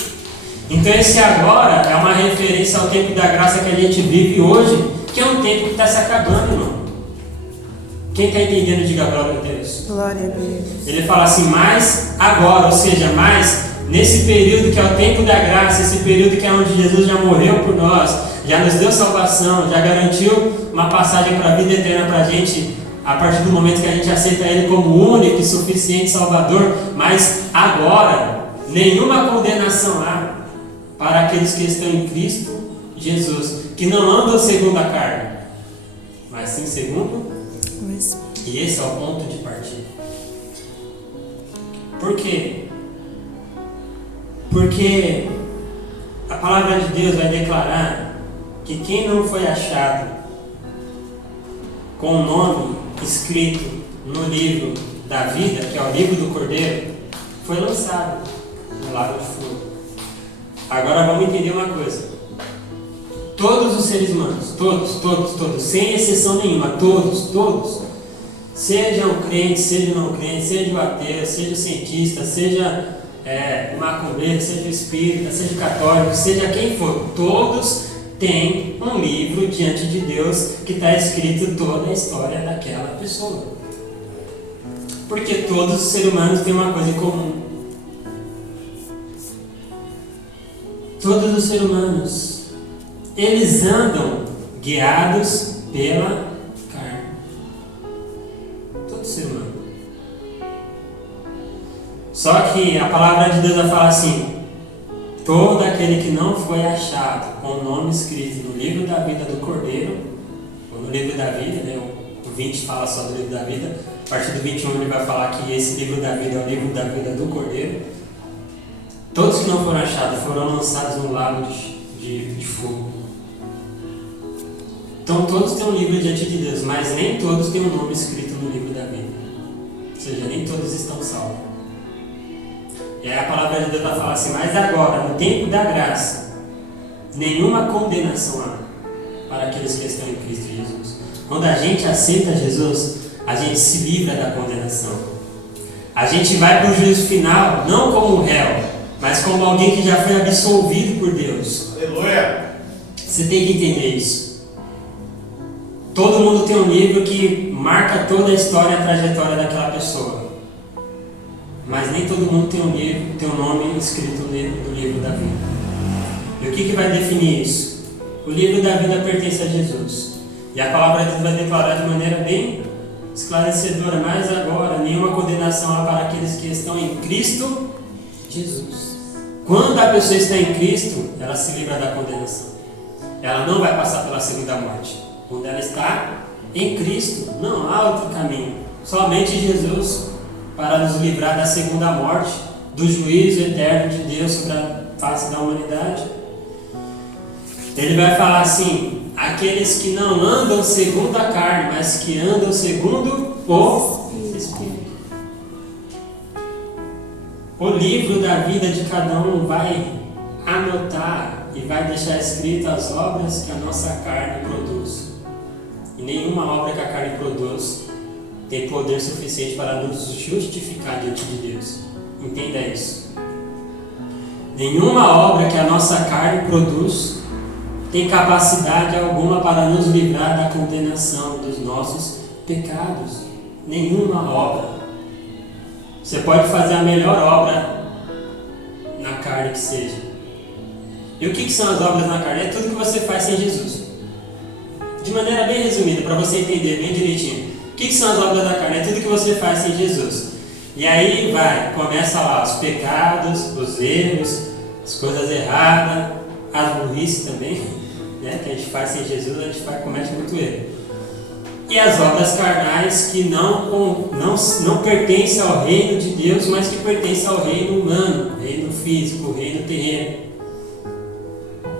Então esse agora é uma referência ao tempo da graça que a gente vive hoje, que é um tempo que está se acabando, irmão. Quem está entendendo, diga glória a Deus. Glória a Deus. Ele fala assim, mas agora, ou seja, mais nesse período que é o tempo da graça, esse período que é onde Jesus já morreu por nós, já nos deu salvação, já garantiu uma passagem para a vida eterna para a gente, a partir do momento que a gente aceita Ele como único e suficiente Salvador. Mas agora, nenhuma condenação há para aqueles que estão em Cristo Jesus, que não andam segundo a carne, mas sim segundo. E esse é o ponto de partida. Por quê? Porque a palavra de Deus vai declarar que quem não foi achado com o nome escrito no livro da vida, que é o livro do Cordeiro, foi lançado no lago de fogo. Agora vamos entender uma coisa. Todos os seres humanos, todos, sem exceção nenhuma, todos, sejam crentes, sejam não crentes, seja o ateu, seja o cientista, seja macumbeiro, seja o espírita, seja o católico, seja quem for, todos têm um livro diante de Deus que está escrito toda a história daquela pessoa. Porque todos os seres humanos têm uma coisa em comum. Todos os seres humanos, eles andam guiados pela carne. Todo ser humano. Só que a palavra de Deus vai falar assim: todo aquele que não foi achado com o nome escrito no livro da vida do Cordeiro, ou no livro da vida, né? O 20 fala só do livro da vida, a partir do 21 ele vai falar que esse livro da vida é o livro da vida do Cordeiro. Todos que não foram achados foram lançados no lago de fogo. Então todos têm um livro diante de Deus, mas nem todos têm um nome escrito no livro da vida. Ou seja, nem todos estão salvos. E aí a palavra de Deus vai falar assim: mas agora, no tempo da graça, nenhuma condenação há para aqueles que estão em Cristo Jesus. Quando a gente aceita Jesus, a gente se livra da condenação. A gente vai para o juízo final, não como réu, mas como alguém que já foi absolvido por Deus. Aleluia! Você tem que entender isso. Todo mundo tem um livro que marca toda a história e a trajetória daquela pessoa. Mas nem todo mundo tem um livro, tem um nome escrito no livro da vida. E o que vai definir isso? O livro da vida pertence a Jesus. E a palavra de Deus vai declarar de maneira bem esclarecedora: mas agora nenhuma condenação há para aqueles que estão em Cristo Jesus. Quando a pessoa está em Cristo, ela se livra da condenação. Ela não vai passar pela segunda morte. Quando ela está em Cristo, não há outro caminho. Somente Jesus para nos livrar da segunda morte, do juízo eterno de Deus sobre a face da humanidade. Ele vai falar assim: aqueles que não andam segundo a carne, mas que andam segundo o Espírito. O livro da vida de cada um vai anotar e vai deixar escrito as obras que a nossa carne produz. E nenhuma obra que a carne produz tem poder suficiente para nos justificar diante de Deus. Entenda isso. Nenhuma obra que a nossa carne produz tem capacidade alguma para nos livrar da condenação dos nossos pecados. Nenhuma obra. Você pode fazer a melhor obra na carne que seja, E o que são as obras na carne? É tudo que você faz sem Jesus. De maneira bem resumida, para você entender bem direitinho. O que são as obras da carne? É tudo que você faz sem Jesus. E aí começa lá os pecados, os erros, as coisas erradas, as burrices também, né? Que a gente faz sem Jesus, a gente comete muito erro. E as obras carnais que não pertencem ao reino de Deus, mas que pertencem ao reino humano, reino físico, reino terreno.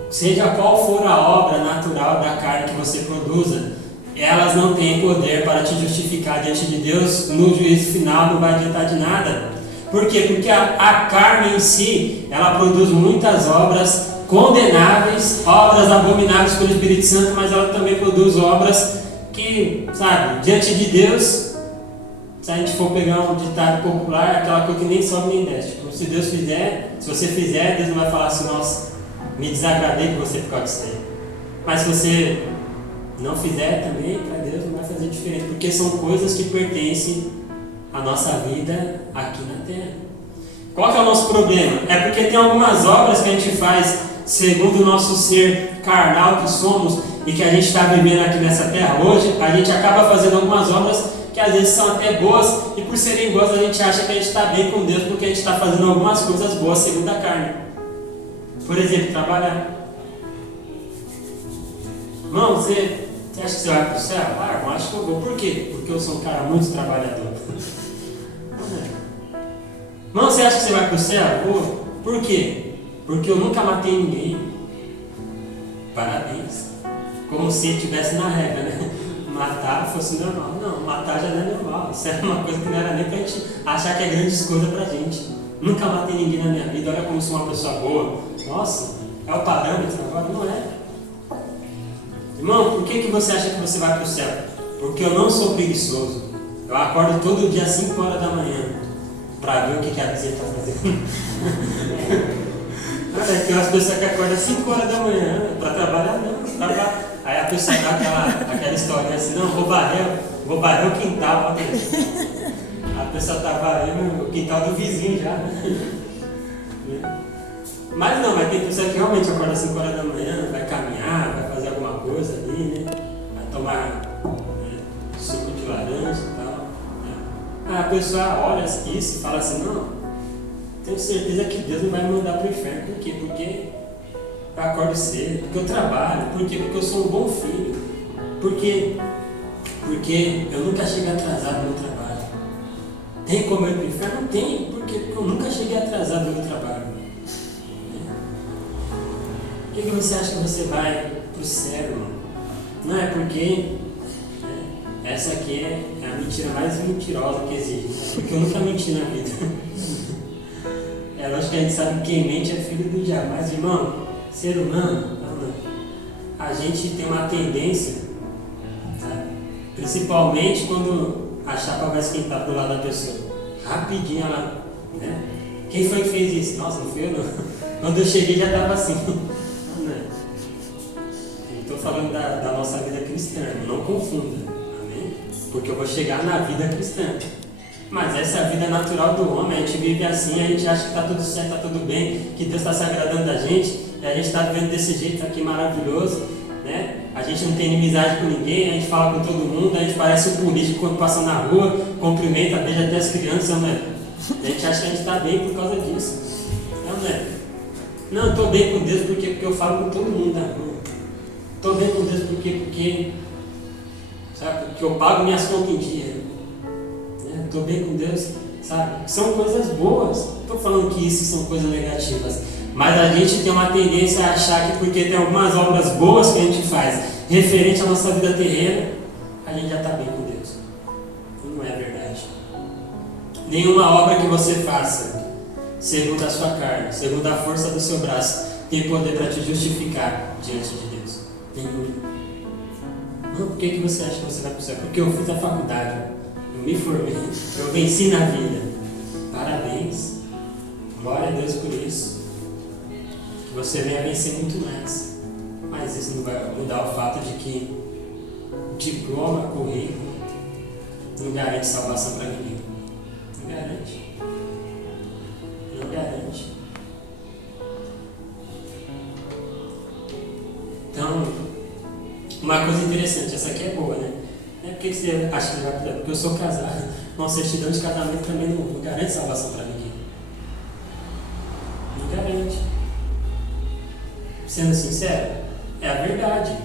Seja qual for a obra natural da carne que você produza, elas não têm poder para te justificar diante de Deus. No juízo final não vai adiantar de nada. Por quê? Porque a carne em si, ela produz muitas obras condenáveis, obras abomináveis pelo Espírito Santo, mas ela também produz obras que, sabe, diante de Deus, se a gente for pegar um ditado popular, é aquela coisa que nem sobe nem desce. Tipo, se Deus fizer, se você fizer, Deus não vai falar assim, nossa, me desagradei com você por causa disso aí. Mas se você não fizer também, para Deus não vai fazer diferença, porque são coisas que pertencem à nossa vida aqui na terra. Qual que é o nosso problema? É porque tem algumas obras que a gente faz segundo o nosso ser carnal que somos e que a gente está vivendo aqui nessa terra hoje. A gente acaba fazendo algumas obras que às vezes são até boas, e por serem boas a gente acha que a gente está bem com Deus porque a gente está fazendo algumas coisas boas segundo a carne. Por exemplo, trabalhar. Irmão, você acha que você vai para o céu? Ah, irmão, acho que eu vou. Por quê? Porque eu sou um cara muito trabalhador. Irmão, você acha que você vai para o céu? Vou. Por quê? Porque eu nunca matei ninguém. Parabéns. Como se estivesse na regra, né? Matar fosse normal. Não, matar já não é normal. Isso era uma coisa que não era nem pra gente achar que é grande coisa pra gente. Nunca matei ninguém na minha vida. Olha como sou uma pessoa boa. Nossa, é o parâmetro agora? Não é. Irmão, por que você acha que você vai para o céu? Porque eu não sou preguiçoso. Eu acordo todo dia às 5 horas da manhã para ver o que a vizinha está fazendo. Tem umas pessoas que acordam às 5 horas da manhã para trabalhar, não. Aí a pessoa dá aquela história assim, não, vou barrer o quintal. A pessoa está varrendo o quintal do vizinho já. Mas tem pessoa que realmente acorda às 5 horas da manhã, vai caminhar, vai fazer alguma coisa ali, né? Vai tomar suco de laranja e tal. Né? Aí a pessoa olha isso e fala assim, não, tenho certeza que Deus não vai me mandar para o inferno. Por quê? Porque eu acordo cedo, porque eu trabalho, por quê? Porque eu sou um bom filho, porque eu nunca cheguei atrasado no meu trabalho. Tem como ir para o inferno? Não tem. Por quê? Porque eu nunca cheguei atrasado no meu trabalho. Por que você acha que você vai para o céu, irmão? Não é porque essa aqui é a mentira mais mentirosa que existe. Porque eu nunca menti na vida. É lógico que a gente sabe que quem mente é filho do diabo. Mas, irmão, ser humano, não. A gente tem uma tendência, sabe? Principalmente quando a chapa vai esquentar pro lado da pessoa. Rapidinho ela, né? Quem foi que fez isso? Nossa, não fui eu não. Quando eu cheguei já estava assim. Estou falando da nossa vida cristã, não confunda, amém? Porque eu vou chegar na vida cristã. Mas essa é a vida natural do homem, a gente vive assim, a gente acha que está tudo certo, está tudo bem, que Deus está se agradando da gente, e a gente está vivendo desse jeito aqui maravilhoso, né? A gente não tem inimizade com ninguém, a gente fala com todo mundo, a gente parece um político quando passa na rua, cumprimenta, beija até as crianças, né? A gente acha que a gente está bem por causa disso, não é? Não, estou bem com Deus porque eu falo com todo mundo na rua. Estou bem com Deus porque sabe, porque eu pago minhas contas em dia. Estou bem com Deus, sabe? São coisas boas. Não estou falando que isso são coisas negativas. Mas a gente tem uma tendência a achar que porque tem algumas obras boas que a gente faz referente à nossa vida terrena, a gente já está bem com Deus. Não é verdade. Nenhuma obra que você faça segundo a sua carne, segundo a força do seu braço, tem poder para te justificar diante de Deus. Nenhum. Não, por que você acha que você vai para o céu? Porque eu fiz a faculdade, eu me formei, eu venci na vida. Parabéns. Glória a Deus por isso. Que você venha vencer muito mais. Mas isso não vai mudar o fato de que diploma, currículo, não garante salvação para ninguém. Não garante. Não garante. Então, uma coisa interessante, essa aqui é boa, né? Por que você acha que vai precisar? Porque eu sou casado. Uma certidão de casamento também não garante salvação para ninguém. Não garante. Sendo sincero, é a verdade.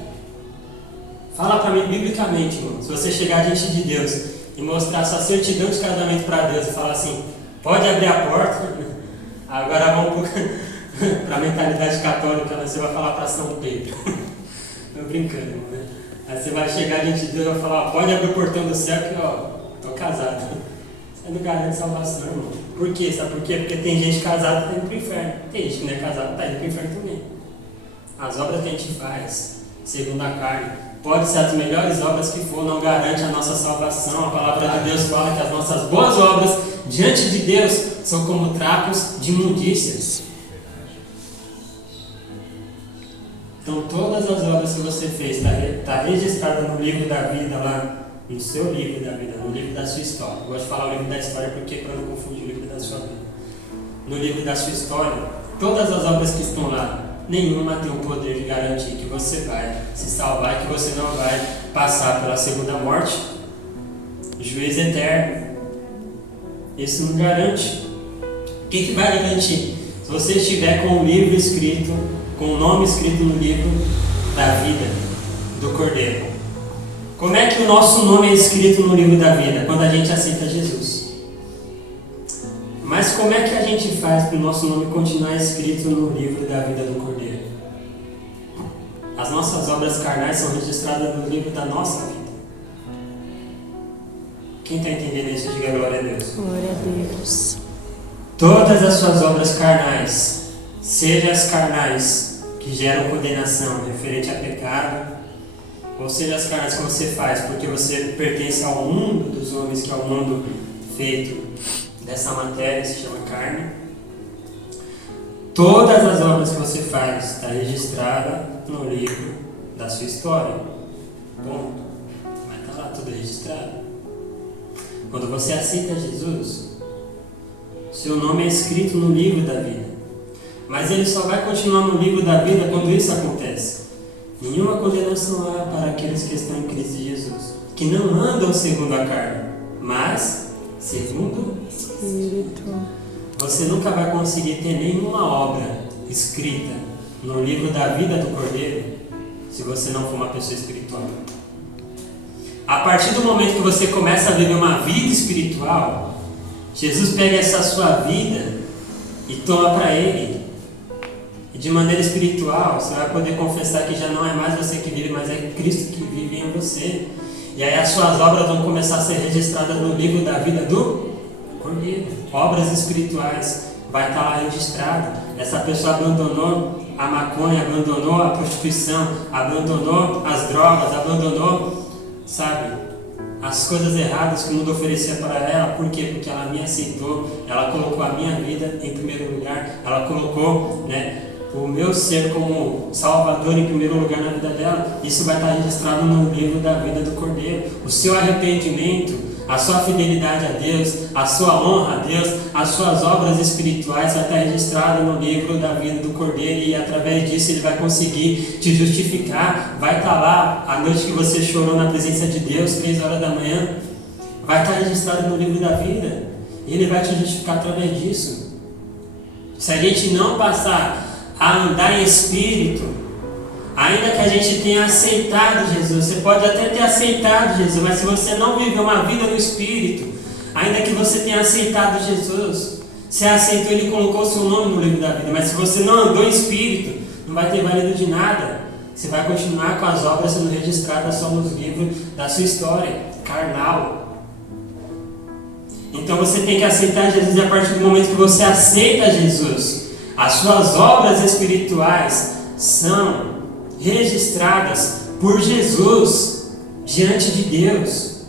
Fala para mim biblicamente, irmão. Se você chegar diante de Deus e mostrar sua certidão de casamento para Deus e falar assim, pode abrir a porta, agora vamos para a mentalidade católica, você vai falar para São Pedro. Estou brincando, né? Aí você vai chegar diante de Deus e vai falar, pode abrir o portão do céu que, estou casado. Você não garante salvação, irmão. Por quê? Sabe por quê? Porque tem gente casada que está indo para o inferno. Tem gente que não é casada que está indo para o inferno também. As obras que a gente faz, segundo a carne, pode ser as melhores obras que for, não garante a nossa salvação. A palavra de Deus fala que as nossas boas obras diante de Deus são como trapos de imundícias. Então todas as obras que você fez está registrada no livro da vida lá, no seu livro da vida, no livro da sua história. Eu gosto de falar o livro da história porque para não confundir o livro da sua vida. No livro da sua história, todas as obras que estão lá, nenhuma tem o poder de garantir que você vai se salvar e que você não vai passar pela segunda morte, juízo eterno. Isso não garante. O que vai garantir? Se você estiver com o livro escrito, com o nome escrito no livro da vida do Cordeiro. Como é que o nosso nome é escrito no livro da vida? Quando a gente aceita Jesus. Mas como é que a gente faz para o nosso nome continuar escrito no livro da vida do Cordeiro? As nossas obras carnais são registradas no livro da nossa vida. Quem está entendendo isso, diga glória a Deus. Glória a Deus. Todas as suas obras carnais, seja as carnais que geram condenação referente a pecado, ou seja as carnais que você faz porque você pertence ao mundo dos homens, que é o mundo feito dessa matéria, se chama carne. Todas as obras que você faz está registrada no livro da sua história. Ponto. Vai estar lá tudo registrado. Quando você aceita Jesus, seu nome é escrito no livro da vida. Mas ele só vai continuar no livro da vida quando isso acontece. Nenhuma condenação há para aqueles que estão em Cristo Jesus, que não andam segundo a carne, mas segundo o Espírito. Você nunca vai conseguir ter nenhuma obra escrita no livro da vida do Cordeiro se você não for uma pessoa espiritual. A partir do momento que você começa a viver uma vida espiritual, Jesus pega essa sua vida e toma para Ele. E de maneira espiritual, você vai poder confessar que já não é mais você que vive, mas é Cristo que vive em você. E aí as suas obras vão começar a ser registradas no livro da vida do Cordeiro. Obras espirituais, vai estar lá registrado. Essa pessoa abandonou a maconha, abandonou a prostituição, abandonou as drogas, abandonou, as coisas erradas que o mundo oferecia para ela. Por quê? Porque ela me aceitou, ela colocou a minha vida em primeiro lugar, ela colocou, o meu ser como Salvador em primeiro lugar na vida dela. Isso vai estar registrado no livro da vida do Cordeiro. O seu arrependimento, a sua fidelidade a Deus, a sua honra a Deus, as suas obras espirituais vai estar registrado no livro da vida do Cordeiro, e através disso ele vai conseguir te justificar. Vai estar lá a noite que você chorou na presença de Deus, 3 horas da manhã, vai estar registrado no livro da vida, e ele vai te justificar através disso. Se a gente não passar a andar em espírito, ainda que a gente tenha aceitado Jesus, você pode até ter aceitado Jesus, mas se você não viver uma vida no espírito, ainda que você tenha aceitado Jesus, você aceitou, ele colocou o seu nome no livro da vida, mas se você não andou em espírito, não vai ter valido de nada. Você vai continuar com as obras sendo registradas só nos livros da sua história carnal. Então você tem que aceitar Jesus, e a partir do momento que você aceita Jesus, as suas obras espirituais são registradas por Jesus diante de Deus.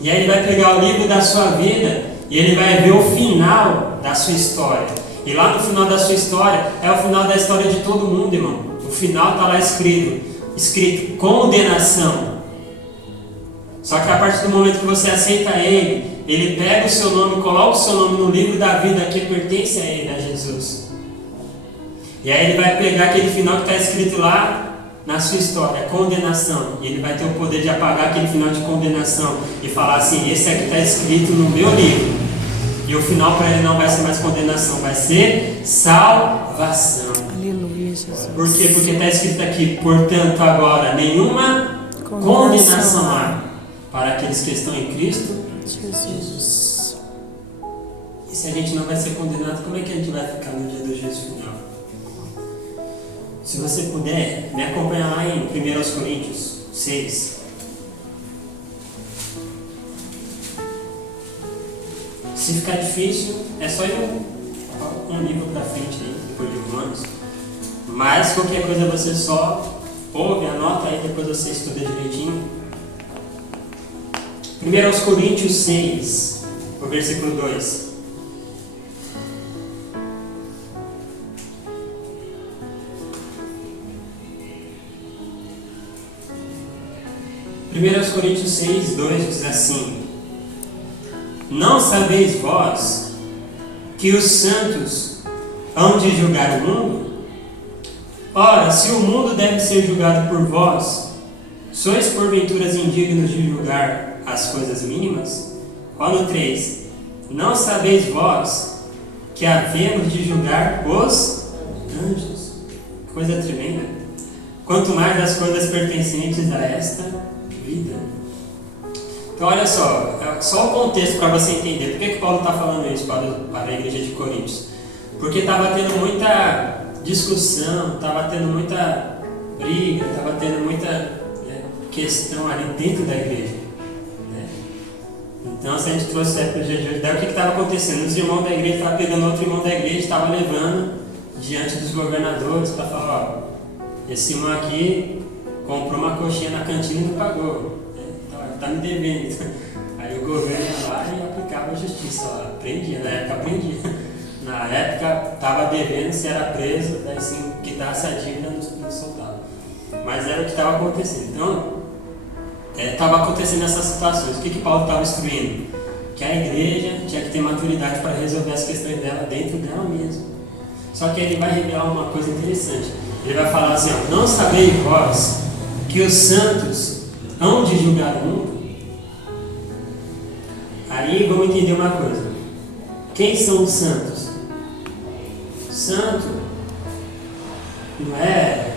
E aí ele vai pegar o livro da sua vida e ele vai ver o final da sua história. E lá no final da sua história é o final da história de todo mundo, irmão. O final está lá escrito condenação. Só que a partir do momento que você aceita ele pega o seu nome, coloca o seu nome no livro da vida que pertence a ele, a Jesus. E aí ele vai pegar aquele final que está escrito lá na sua história condenação, e ele vai ter o poder de apagar aquele final de condenação e falar assim, esse aqui está escrito no meu livro, e o final para ele não vai ser mais condenação, vai ser salvação. Aleluia, Jesus. Por quê? Porque está escrito aqui, portanto agora nenhuma condenação há para aqueles que estão em Cristo Jesus. E se a gente não vai ser condenado, como é que a gente vai ficar no dia do juízo final? Se você puder, me acompanha lá em 1 Coríntios 6. Se ficar difícil, é só ir um livro para frente aí, depois de Romanos. Mas qualquer coisa você só ouve, anota aí, depois você estuda direitinho. 1 Coríntios 6, o versículo 2. 1 Coríntios 6, 2 diz assim: não sabeis vós que os santos hão de julgar o mundo? Ora, se o mundo deve ser julgado por vós, sois porventura indignos de julgar as coisas mínimas? Olha o 3: não sabeis vós que havemos de julgar os anjos? Coisa tremenda. Quanto mais das coisas pertencentes a esta vida. Então olha só o contexto para você entender. Por que Paulo está falando isso para a igreja de Coríntios? Porque estava tendo muita discussão, estava tendo muita briga, estava tendo muita questão ali dentro da igreja. Então se a gente trouxe para o dia de hoje, daí o que estava acontecendo? Os irmãos da igreja estavam pegando outro irmão da igreja e estavam levando diante dos governadores para falar, ó, esse irmão aqui comprou uma coxinha na cantina e não pagou. Está me devendo. Aí o governo ia lá e aplicava a justiça. Prendia, na época prendia. Na época estava devendo, se era preso, daí sim quitasse a dívida não soltava. Mas era o que estava acontecendo. Então, estava acontecendo essas situações. O que Paulo estava instruindo? Que a igreja tinha que ter maturidade para resolver as questões dela dentro dela mesma. Só que ele vai revelar uma coisa interessante. Ele vai falar assim, ó, não sabeis vós que os santos hão de julgar o mundo? Aí vamos entender uma coisa. Quem são os santos? Santo não é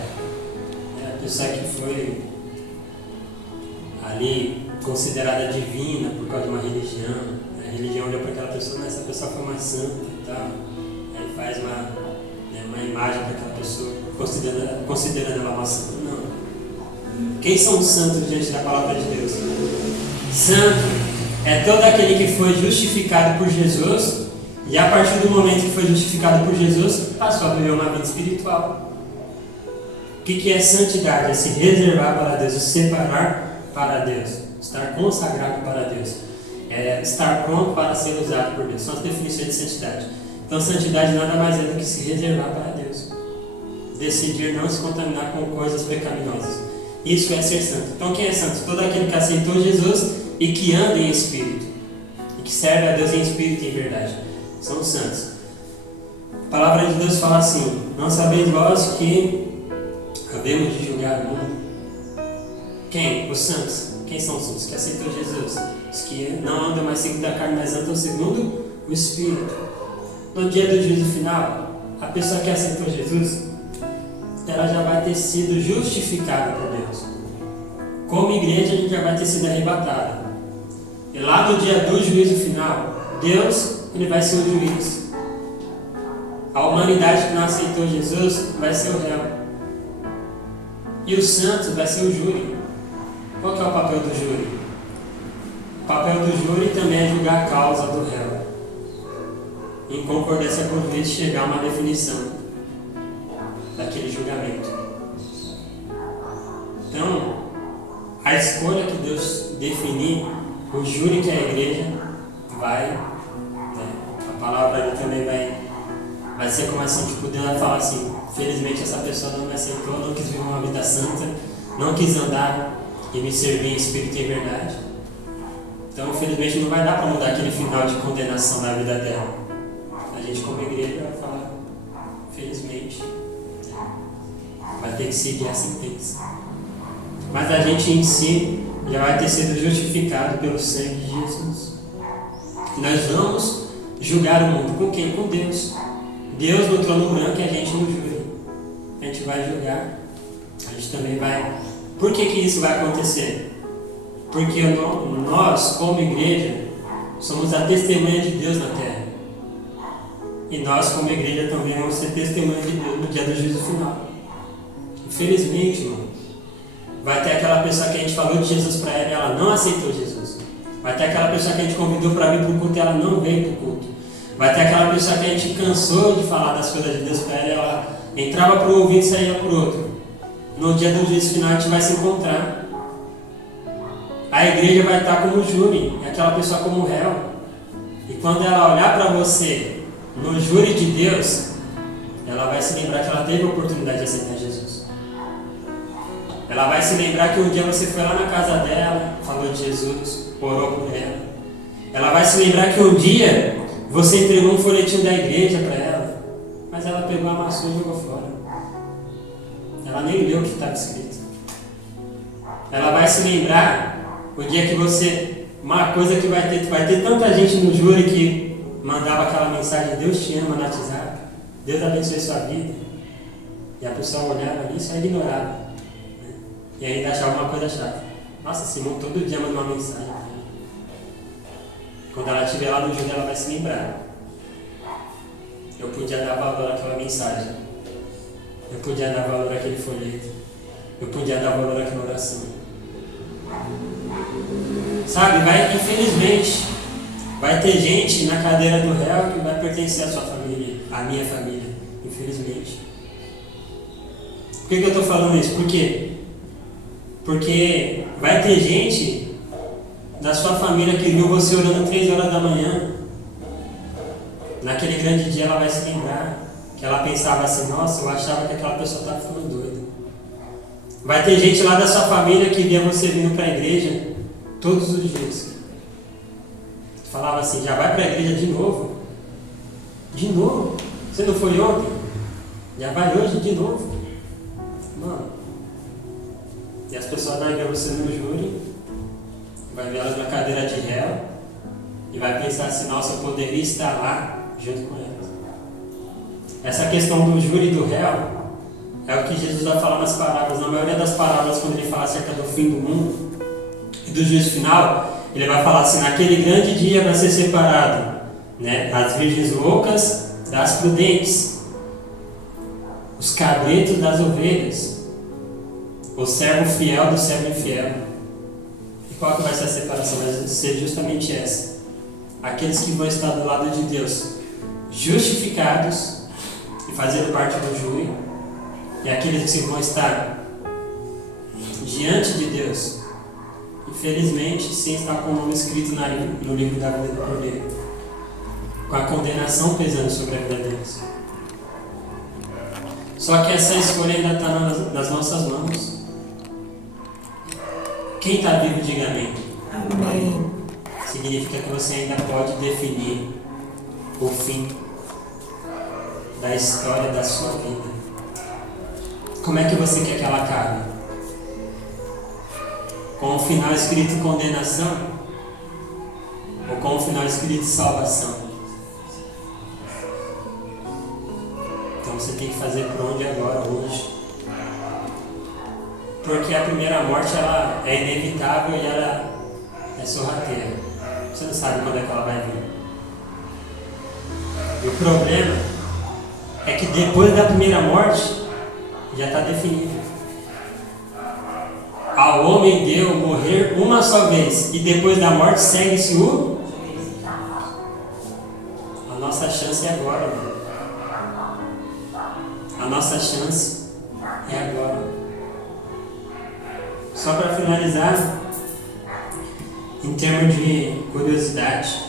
a pessoa que foi ali considerada divina por causa de uma religião. A religião olha para aquela pessoa, mas essa pessoa foi uma santa e tal. Aí faz uma imagem para aquela pessoa, considerando ela uma santa. Não. Quem são os santos diante da palavra de Deus? Santo é todo aquele que foi justificado por Jesus e a partir do momento que foi justificado por Jesus, passou a viver uma vida espiritual. O que é santidade? É se reservar para Deus, se separar para Deus, estar consagrado para Deus, estar pronto para ser usado por Deus. São as definições de santidade. Então santidade nada mais é do que se reservar para Deus, decidir não se contaminar com coisas pecaminosas. Isso é ser santo. Então quem é santo? Todo aquele que aceitou Jesus e que anda em espírito e que serve a Deus em espírito e em verdade. São os santos. A palavra de Deus fala assim: não sabeis vós que havemos de julgar o mundo? Quem? Os santos. Quem são os santos? Que aceitou Jesus. Os que não andam mais segundo a carne, mas andam segundo o Espírito. No dia do juízo final, a pessoa que aceitou Jesus, ela já vai ter sido justificada por Deus. Como igreja, a gente já vai ter sido arrebatada. E lá no dia do juízo final, Deus, ele vai ser o juiz. A humanidade que não aceitou Jesus vai ser o réu. E os santos vai ser o júri. Qual que é o papel do júri? O papel do júri também é julgar a causa do réu, em concordância com o juiz, chegar a uma definição daquele julgamento. Então, a escolha que Deus definir, o júri que é a igreja vai, a palavra ali também vai ser como assim, tipo, Deus vai falar assim: felizmente essa pessoa não me aceitou, não quis viver uma vida santa, não quis andar e me servir em espírito e em verdade. Então, infelizmente, não vai dar para mudar aquele final de condenação na vida dela. A gente, como igreja, vai falar: felizmente, vai vai ter que seguir a sentença. Mas a gente em si já vai ter sido justificado pelo sangue de Jesus. Nós vamos julgar o mundo com quem? Com Deus. Deus no trono branco e a gente no júri. A gente vai julgar. A gente também vai... Por que isso vai acontecer? Porque nós, como igreja, somos a testemunha de Deus na terra. E nós, como igreja, também vamos ser testemunha de Deus no dia do juízo final. Infelizmente, irmão, vai ter aquela pessoa que a gente falou de Jesus para ela e ela não aceitou Jesus. Vai ter aquela pessoa que a gente convidou para vir para o culto e ela não veio para o culto. Vai ter aquela pessoa que a gente cansou de falar das coisas de Deus para ela e ela entrava para o ouvido e saía para o outro. No dia do juízo final a gente vai se encontrar. A igreja vai estar como júri, e aquela pessoa como réu. E quando ela olhar para você no júri de Deus, ela vai se lembrar que ela teve a oportunidade de aceitar Jesus. Ela vai se lembrar que um dia você foi lá na casa dela, falou de Jesus, orou por ela. Ela vai se lembrar que um dia você entregou um folhetinho da igreja para ela, mas ela pegou, amassou e jogou fora. Ela nem leu o que estava escrito. Ela vai se lembrar o dia que você... Uma coisa que vai ter tanta gente no júri que mandava aquela mensagem: Deus te ama, no WhatsApp, Deus abençoe sua vida. E a pessoa olhava ali e só ignorava. Né? E ainda achava uma coisa chata. Nossa, Simão todo dia manda uma mensagem. Quando ela estiver lá no júri, ela vai se lembrar. Eu podia dar valor àquela mensagem. Eu podia dar valor àquele folheto. Eu podia dar valor àquela oração. Sabe, infelizmente, vai ter gente na cadeira do réu que vai pertencer à sua família, à minha família, infelizmente. Por que eu estou falando isso? Por quê? Porque vai ter gente da sua família que viu você orando 3 horas da manhã. Naquele grande dia ela vai se lembrar que ela pensava assim: nossa, eu achava que aquela pessoa estava ficando doida. Vai ter gente lá da sua família que via você vindo para a igreja todos os dias. Falava assim: já vai para a igreja de novo? De novo? Você não foi ontem? Já vai hoje de novo? Mano. E as pessoas vão ver você no júri, vai ver elas na cadeira de réu e vai pensar assim: nossa, eu poderia estar lá junto com elas. Essa questão do júri e do réu é o que Jesus vai falar nas parábolas. Na maioria das parábolas, quando ele fala acerca do fim do mundo e do juízo final, ele vai falar assim: naquele grande dia vai ser separado, né, as virgens loucas das prudentes, os cabritos das ovelhas, o servo fiel do servo infiel. E qual que vai ser a separação? Vai ser justamente essa: aqueles que vão estar do lado de Deus, justificados e fazendo parte do júri, e aqueles que vão estar diante de Deus, infelizmente, sem estar com o nome escrito no livro da vida do Cordeiro, com a condenação pesando sobre a vida deles. Só que essa escolha ainda está nas nossas mãos. Quem está vivo, diga amém. Amém. Significa que você ainda pode definir o fim da história da sua vida. Como é que você quer que ela acabe? Com o final escrito condenação? Ou com o final escrito salvação? Então você tem que fazer por onde agora, hoje. Porque a primeira morte, ela é inevitável e ela é sorrateira. Você não sabe quando é que ela vai vir. E o problema é que depois da primeira morte, já está definido. Ao homem deu morrer uma só vez, e depois da morte segue-se o... A nossa chance é agora, irmão. A nossa chance é agora. Só para finalizar, em termos de curiosidade,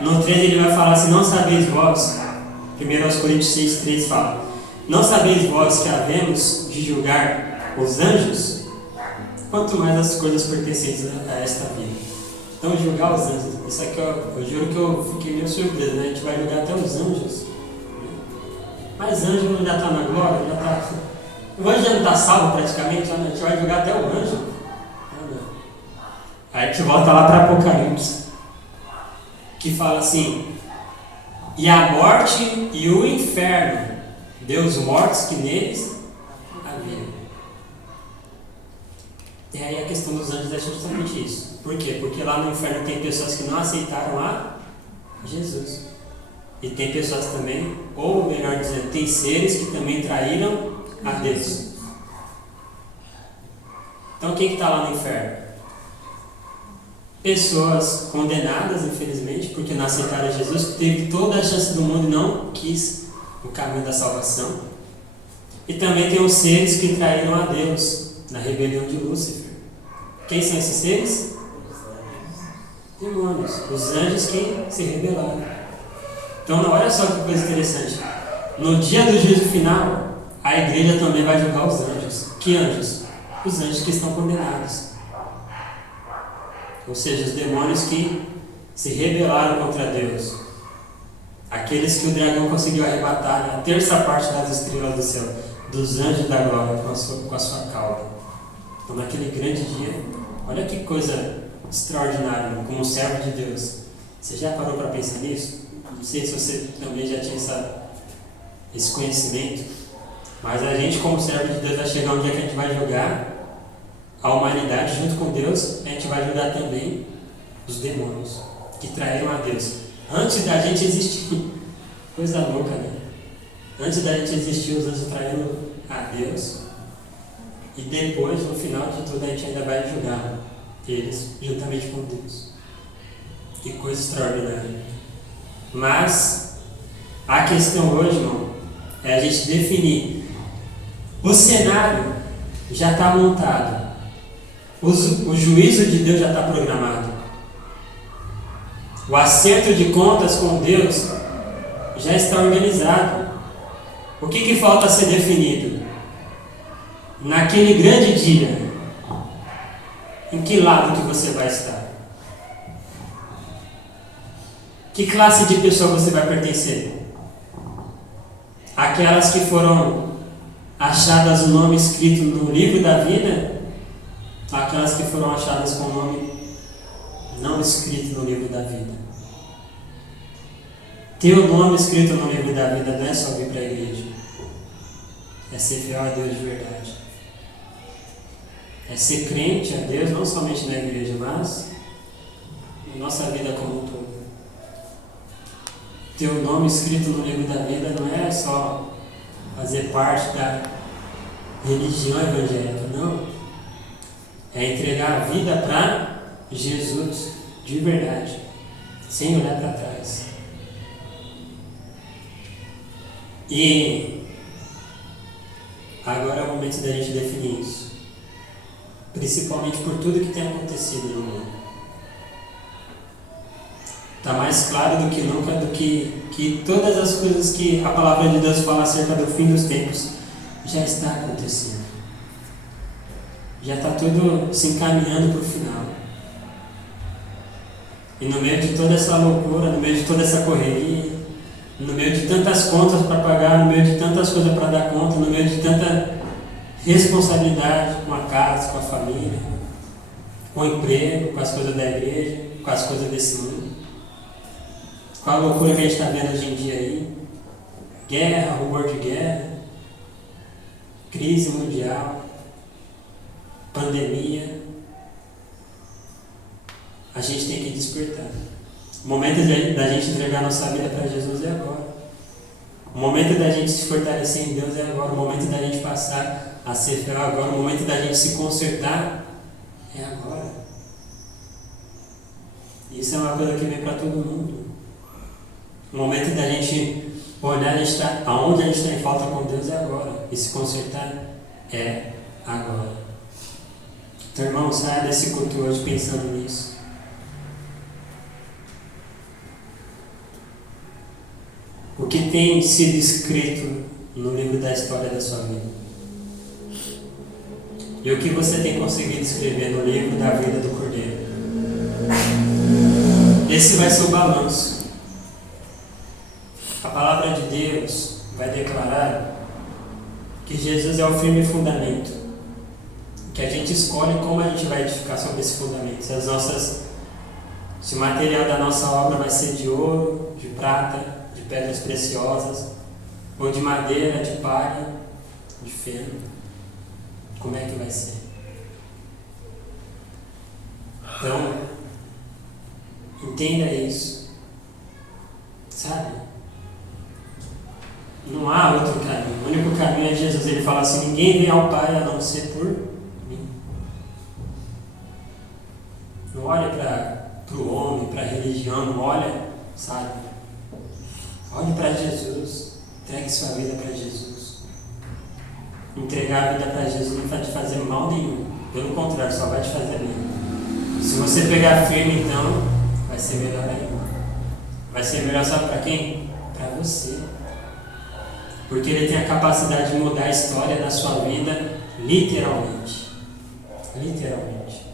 no 13 ele vai falar assim: não sabeis vós, 1 Coríntios 6,3 fala: não sabeis vós que havemos de julgar os anjos? Quanto mais as coisas pertencentes a esta vida. Então, julgar os anjos. Isso aqui eu juro que eu fiquei meio surpreso, né? A gente vai julgar até os anjos. Mas anjo não já está na glória? Já está. O anjo já não está salvo praticamente, a gente vai jogar até o anjo. Aí a gente volta lá para Apocalipse, que fala assim: e a morte e o inferno deu os mortos que neles havia. E aí a questão dos anjos é justamente isso. Por quê? Porque lá no inferno tem pessoas que não aceitaram a Jesus. E tem pessoas também, ou melhor dizendo, tem seres que também traíram a Deus. Então quem que está lá no inferno? Pessoas condenadas, infelizmente, porque não aceitaram Jesus, que teve toda a chance do mundo e não quis o caminho da salvação. E também tem os seres que traíram a Deus na rebelião de Lúcifer. Quem são esses seres? Demônios, os anjos que se rebelaram. Então, olha só que coisa interessante. No dia do juízo final, a igreja também vai julgar os anjos. Que anjos? Os anjos que estão condenados. Ou seja, os demônios que se rebelaram contra Deus. Aqueles que o dragão conseguiu arrebatar a terça parte das estrelas do céu, dos anjos da glória com a sua cauda. Então, naquele grande dia, olha que coisa extraordinária, como servo de Deus. Você já parou para pensar nisso? Não sei se você também já tinha esse conhecimento, mas a gente, como servo de Deus, vai chegar um dia que a gente vai julgar a humanidade junto com Deus. A gente vai julgar também os demônios que traíram a Deus antes da gente existir. Coisa louca, né? Antes da gente existir, os anjos traíram a Deus, e depois, no final de tudo, a gente ainda vai julgar eles juntamente com Deus. Que coisa extraordinária. Mas a questão hoje, irmão, é a gente definir. O cenário já está montado. O juízo de Deus já está programado. O acerto de contas com Deus já está organizado. O que falta ser definido? Naquele grande dia, em que lado que você vai estar? Que classe de pessoa você vai pertencer? Aquelas que foram achadas o nome escrito no livro da vida? Ou aquelas que foram achadas com o nome não escrito no livro da vida? Ter o nome escrito no livro da vida não é só vir para a igreja. É ser fiel a Deus de verdade. É ser crente a Deus, não somente na igreja, mas na nossa vida como um todo. Ter o nome escrito no livro da vida não é só fazer parte da religião evangélica, não. É entregar a vida para Jesus, de verdade, sem olhar para trás. E agora é o momento da gente definir isso, principalmente por tudo que tem acontecido no mundo. Está mais claro do que nunca do que todas as coisas que a palavra de Deus fala acerca do fim dos tempos já está acontecendo. Já está tudo se encaminhando para o final. E no meio de toda essa loucura, no meio de toda essa correria, no meio de tantas contas para pagar, no meio de tantas coisas para dar conta, no meio de tanta responsabilidade com a casa, com a família, com o emprego, com as coisas da igreja, com as coisas desse mundo, com a loucura que a gente está vendo hoje em dia aí, guerra, rumor de guerra, crise mundial, pandemia, a gente tem que despertar. O momento da gente entregar nossa vida para Jesus é agora. O momento da gente se fortalecer em Deus é agora. O momento da gente passar a ser fiel é agora. O momento da gente se consertar é agora. Isso é uma coisa que vem para todo mundo. O momento da gente olhar aonde a gente está em falta com Deus é agora. E se consertar é agora. Então, irmão, saia desse culto hoje pensando nisso. O que tem sido escrito no livro da história da sua vida? E o que você tem conseguido escrever no livro da vida do Cordeiro? Esse vai ser o balanço. A palavra de Deus vai declarar Que Jesus é o firme fundamento. Que a gente escolhe como a gente vai edificar sobre esse fundamento. Se o material da nossa obra vai ser de ouro, de prata, de pedras preciosas, ou de madeira, de palha, de feno, como é que vai ser? Então, entenda isso, sabe? Não há outro caminho. O único caminho é Jesus. Ele fala assim: ninguém vem ao Pai a não ser por mim. Não olha para o homem, para a religião, não olha, sabe? Olhe para Jesus. Entregue sua vida para Jesus. Entregar a vida para Jesus não vai te fazer mal nenhum. Pelo contrário, só vai te fazer bem. Se você pegar firme, então, vai ser melhor ainda. Vai ser melhor, sabe para quem? Para você. Porque ele tem a capacidade de mudar a história da sua vida literalmente. Literalmente.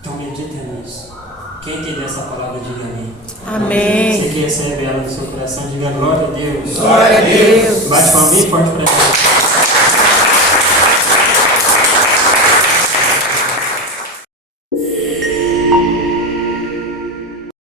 Então medita nisso. Quem entender essa palavra, diga amém. Amém. Você que recebe ela no seu coração, diga glória a Deus. Glória a Deus. Bate palma bem forte para Deus.